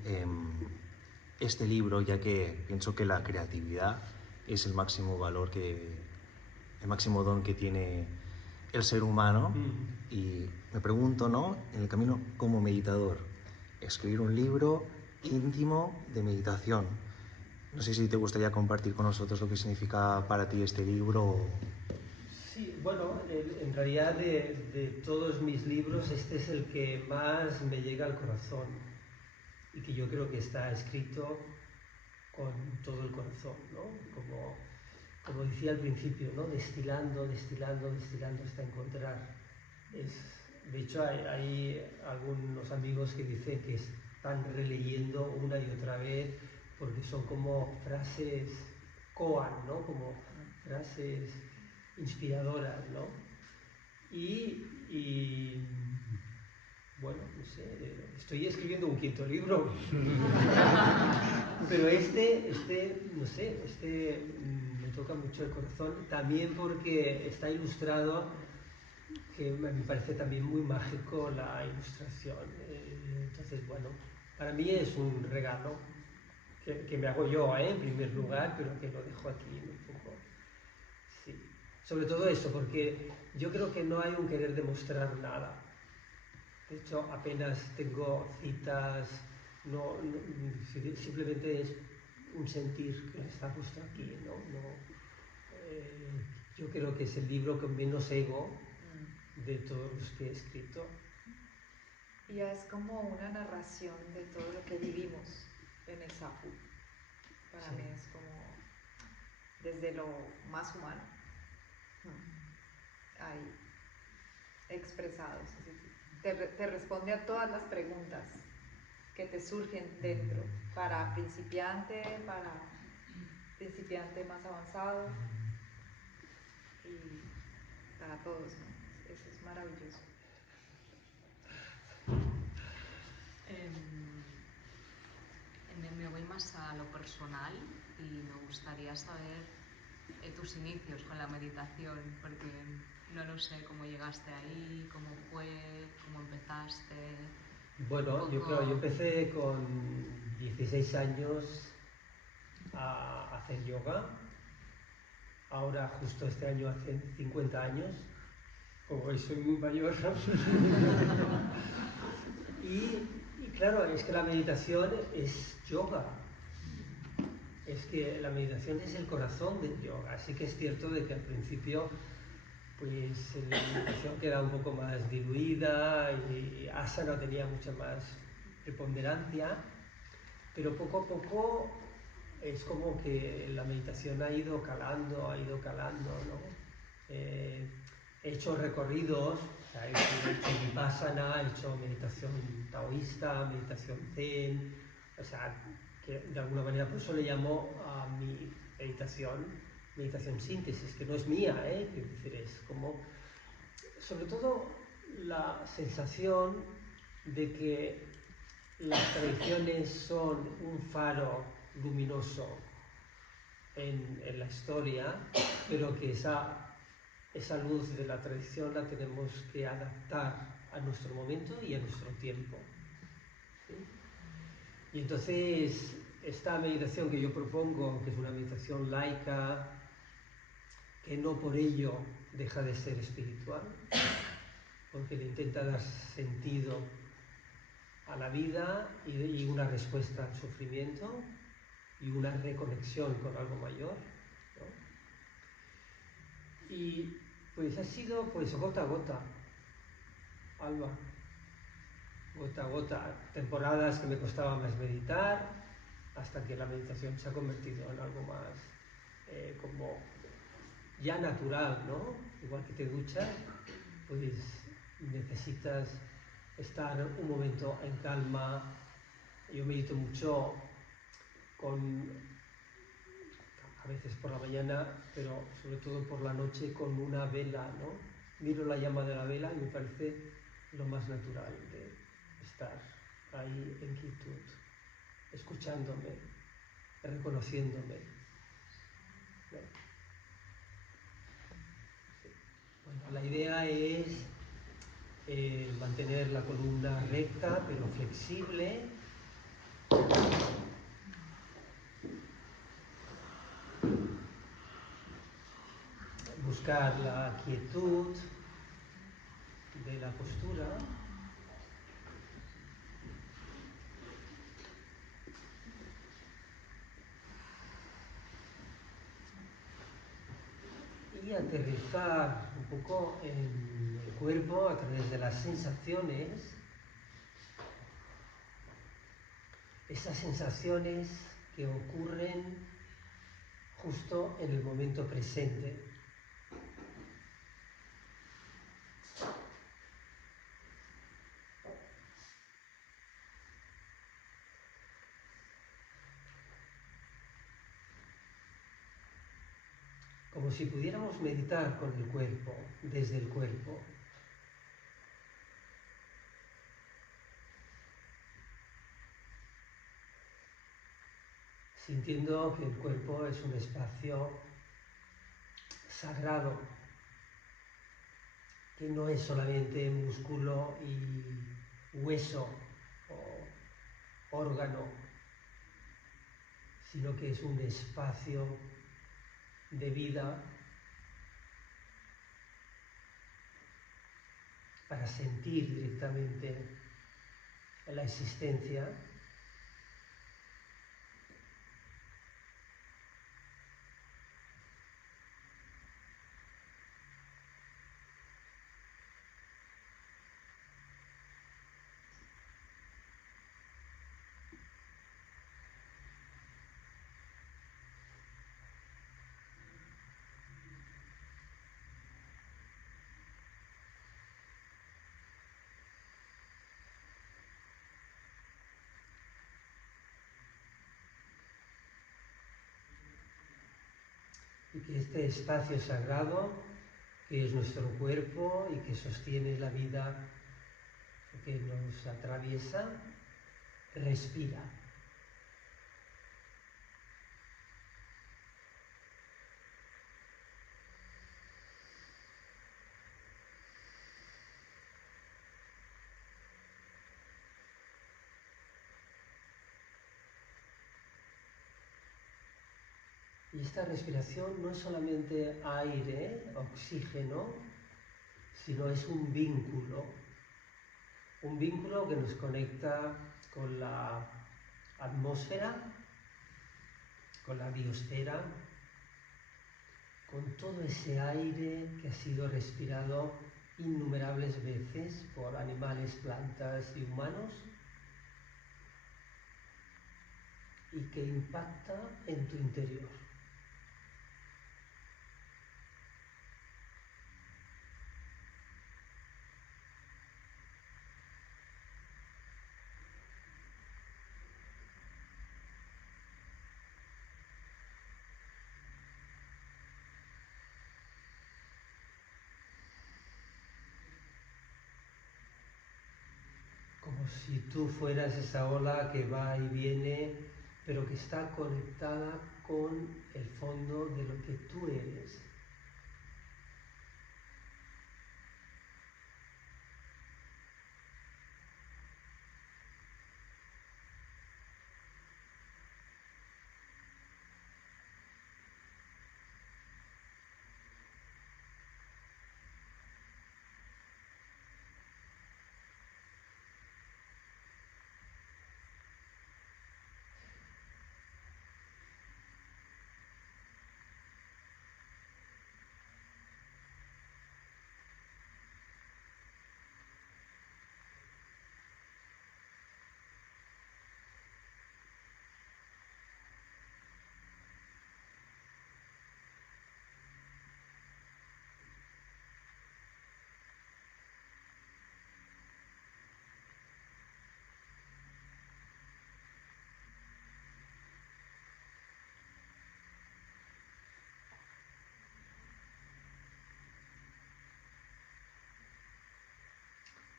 este libro, ya que pienso que la creatividad es el máximo valor el máximo don que tiene el ser humano? Y me pregunto, ¿no? En el camino como meditador, escribir un libro íntimo de meditación. No sé si te gustaría compartir con nosotros lo que significa para ti este libro. Sí, bueno, en realidad de todos mis libros, este es el que más me llega al corazón y que yo creo que está escrito con todo el corazón, ¿no? Como decía al principio, ¿no? Destilando hasta encontrar. De hecho, hay algunos amigos que dicen que están releyendo una y otra vez porque son como frases koan, ¿no? Como frases inspiradoras, ¿no? Y bueno, no sé, estoy escribiendo un quinto libro, pero no sé, me toca mucho el corazón, también porque está ilustrado, que me parece también muy mágico la ilustración. Entonces, bueno, para mí es un regalo que me hago yo, en primer lugar, pero que lo dejo aquí un poco. Sí. Sobre todo eso, porque yo creo que no hay un querer demostrar nada. De hecho, apenas tengo citas, simplemente es un sentir que está puesto aquí, ¿no? Yo creo que es el libro con menos ego de todos los que he escrito. Y es como una narración de todo lo que vivimos en el Safu. Para Sí. mí es como desde lo más humano. expresados. Así que te responde a todas las preguntas que te surgen dentro, para principiante más avanzado y para todos, ¿no? Eso es maravilloso. Me voy más a lo personal y me gustaría saber tus inicios con la meditación, porque no lo sé, cómo llegaste ahí, cómo fue, cómo empezaste. Bueno, yo empecé con 16 años a hacer yoga. Ahora, justo este año, hace 50 años. Como veis, soy muy mayor. Y claro, es que la meditación es yoga. Es que la meditación es el corazón del yoga. Así que es cierto de que al principio pues la meditación queda un poco más diluida y asana tenía mucha más preponderancia, pero poco a poco es como que la meditación ha ido calando, ¿no? He hecho recorridos, o sea, he hecho vipassana, he hecho meditación taoísta, meditación zen, o sea, que de alguna manera por eso le llamo a mi meditación síntesis, que no es mía, es decir, es como, sobre todo, la sensación de que las tradiciones son un faro luminoso en la historia, pero que esa luz de la tradición la tenemos que adaptar a nuestro momento y a nuestro tiempo. ¿Sí? Y entonces, esta meditación que yo propongo, que es una meditación laica, que no por ello deja de ser espiritual, porque le intenta dar sentido a la vida y una respuesta al sufrimiento y una reconexión con algo mayor, ¿no? Y pues ha sido pues gota a gota, Alba, gota a gota, temporadas que me costaba más meditar, hasta que la meditación se ha convertido en algo más como ya natural, ¿no? Igual que te duchas, pues necesitas estar un momento en calma. Yo medito mucho a veces por la mañana, pero sobre todo por la noche con una vela, ¿no? Miro la llama de la vela y me parece lo más natural de estar ahí en quietud, escuchándome, reconociéndome, ¿no? Bueno, la idea es mantener la columna recta pero flexible. Buscar la quietud de la postura. Y aterrizar un poco en el cuerpo a través de las sensaciones. Esas sensaciones que ocurren justo en el momento presente. Como si pudiéramos meditar con el cuerpo, desde el cuerpo. Sintiendo que el cuerpo es un espacio sagrado, que no es solamente músculo y hueso o órgano, sino que es un espacio de vida para sentir directamente la existencia. y que este espacio sagrado, que es nuestro cuerpo y que sostiene la vida que nos atraviesa, respira. Y esta respiración no es solamente aire, oxígeno, sino es un vínculo que nos conecta con la atmósfera, con la biosfera, con todo ese aire que ha sido respirado innumerables veces por animales, plantas y humanos y que impacta en tu interior. Como si tú fueras esa ola que va y viene, pero que está conectada con el fondo de lo que tú eres.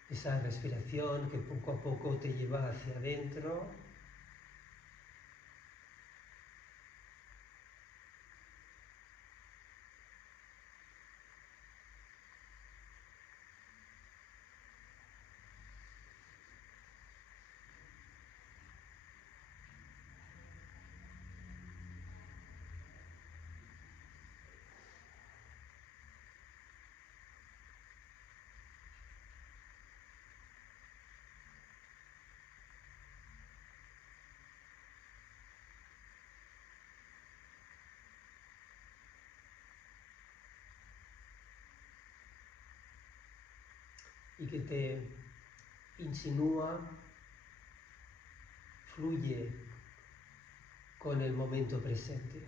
Esa respiración que poco a poco te lleva hacia adentro. Y que te insinúa, fluye con el momento presente.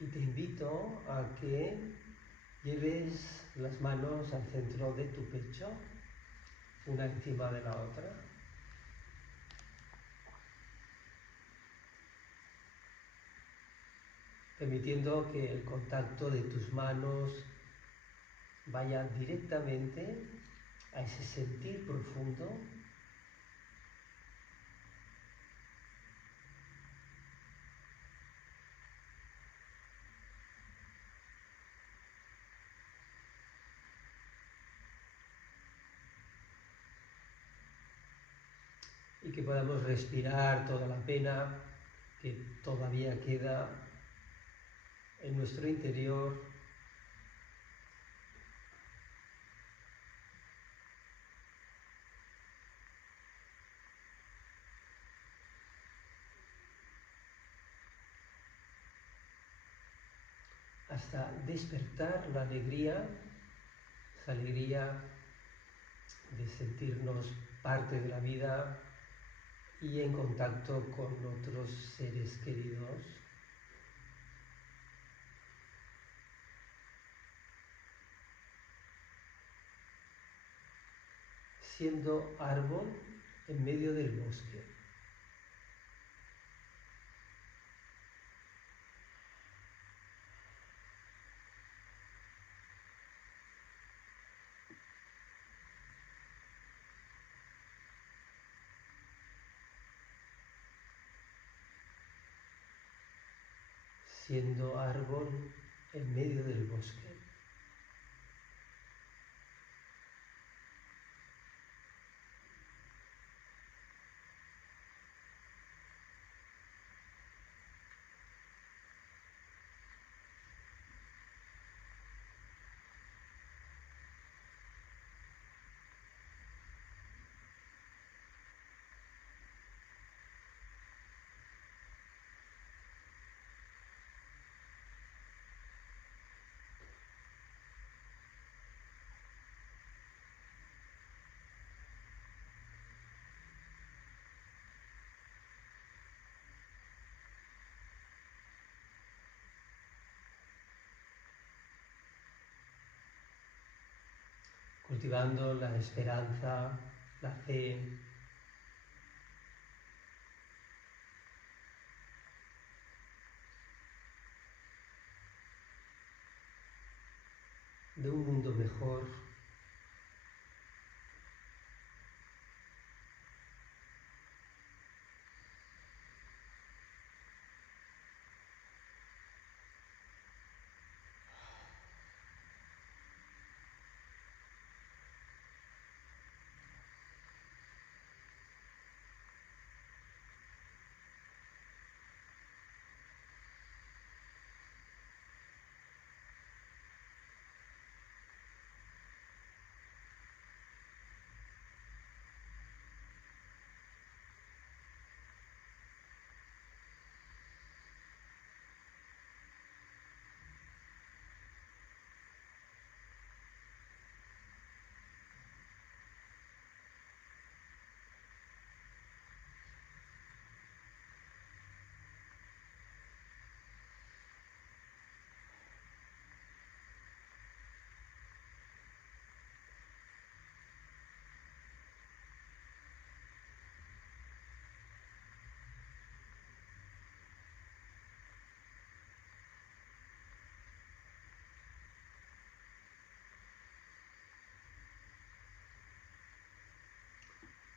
Y te invito a que lleves las manos al centro de tu pecho, una encima de la otra. Permitiendo que el contacto de tus manos vaya directamente a ese sentir profundo y que podamos respirar toda la pena que todavía queda en nuestro interior. Hasta despertar la alegría, esa alegría de sentirnos parte de la vida y en contacto con otros seres queridos. Siendo árbol en medio del bosque. Siendo árbol en medio del bosque. Cultivando la esperanza, la fe, de un mundo mejor.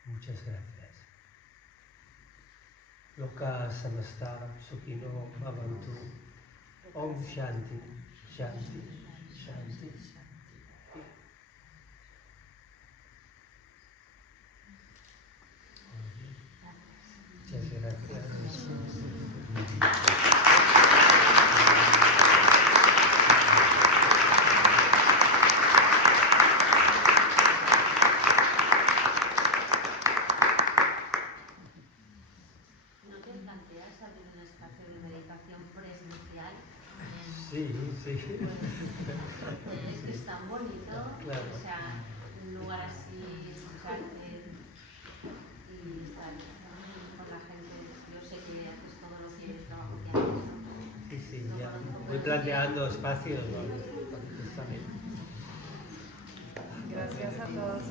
Muchas gracias. Loka samasta sukhino bhavantu. Om Shanti, Shanti, Shanti. Muchas gracias. ¿No te planteas abrir un espacio de meditación presencial? Sí, sí. Es que es tan bonito, Claro. o sea, un lugar así, escucharte y estar con la gente. Yo sé que haces todo lo que el trabajo que haces, ¿no? Sí, sí, ya. Voy planteando espacios, ¿no? Precisamente. Gracias a todos.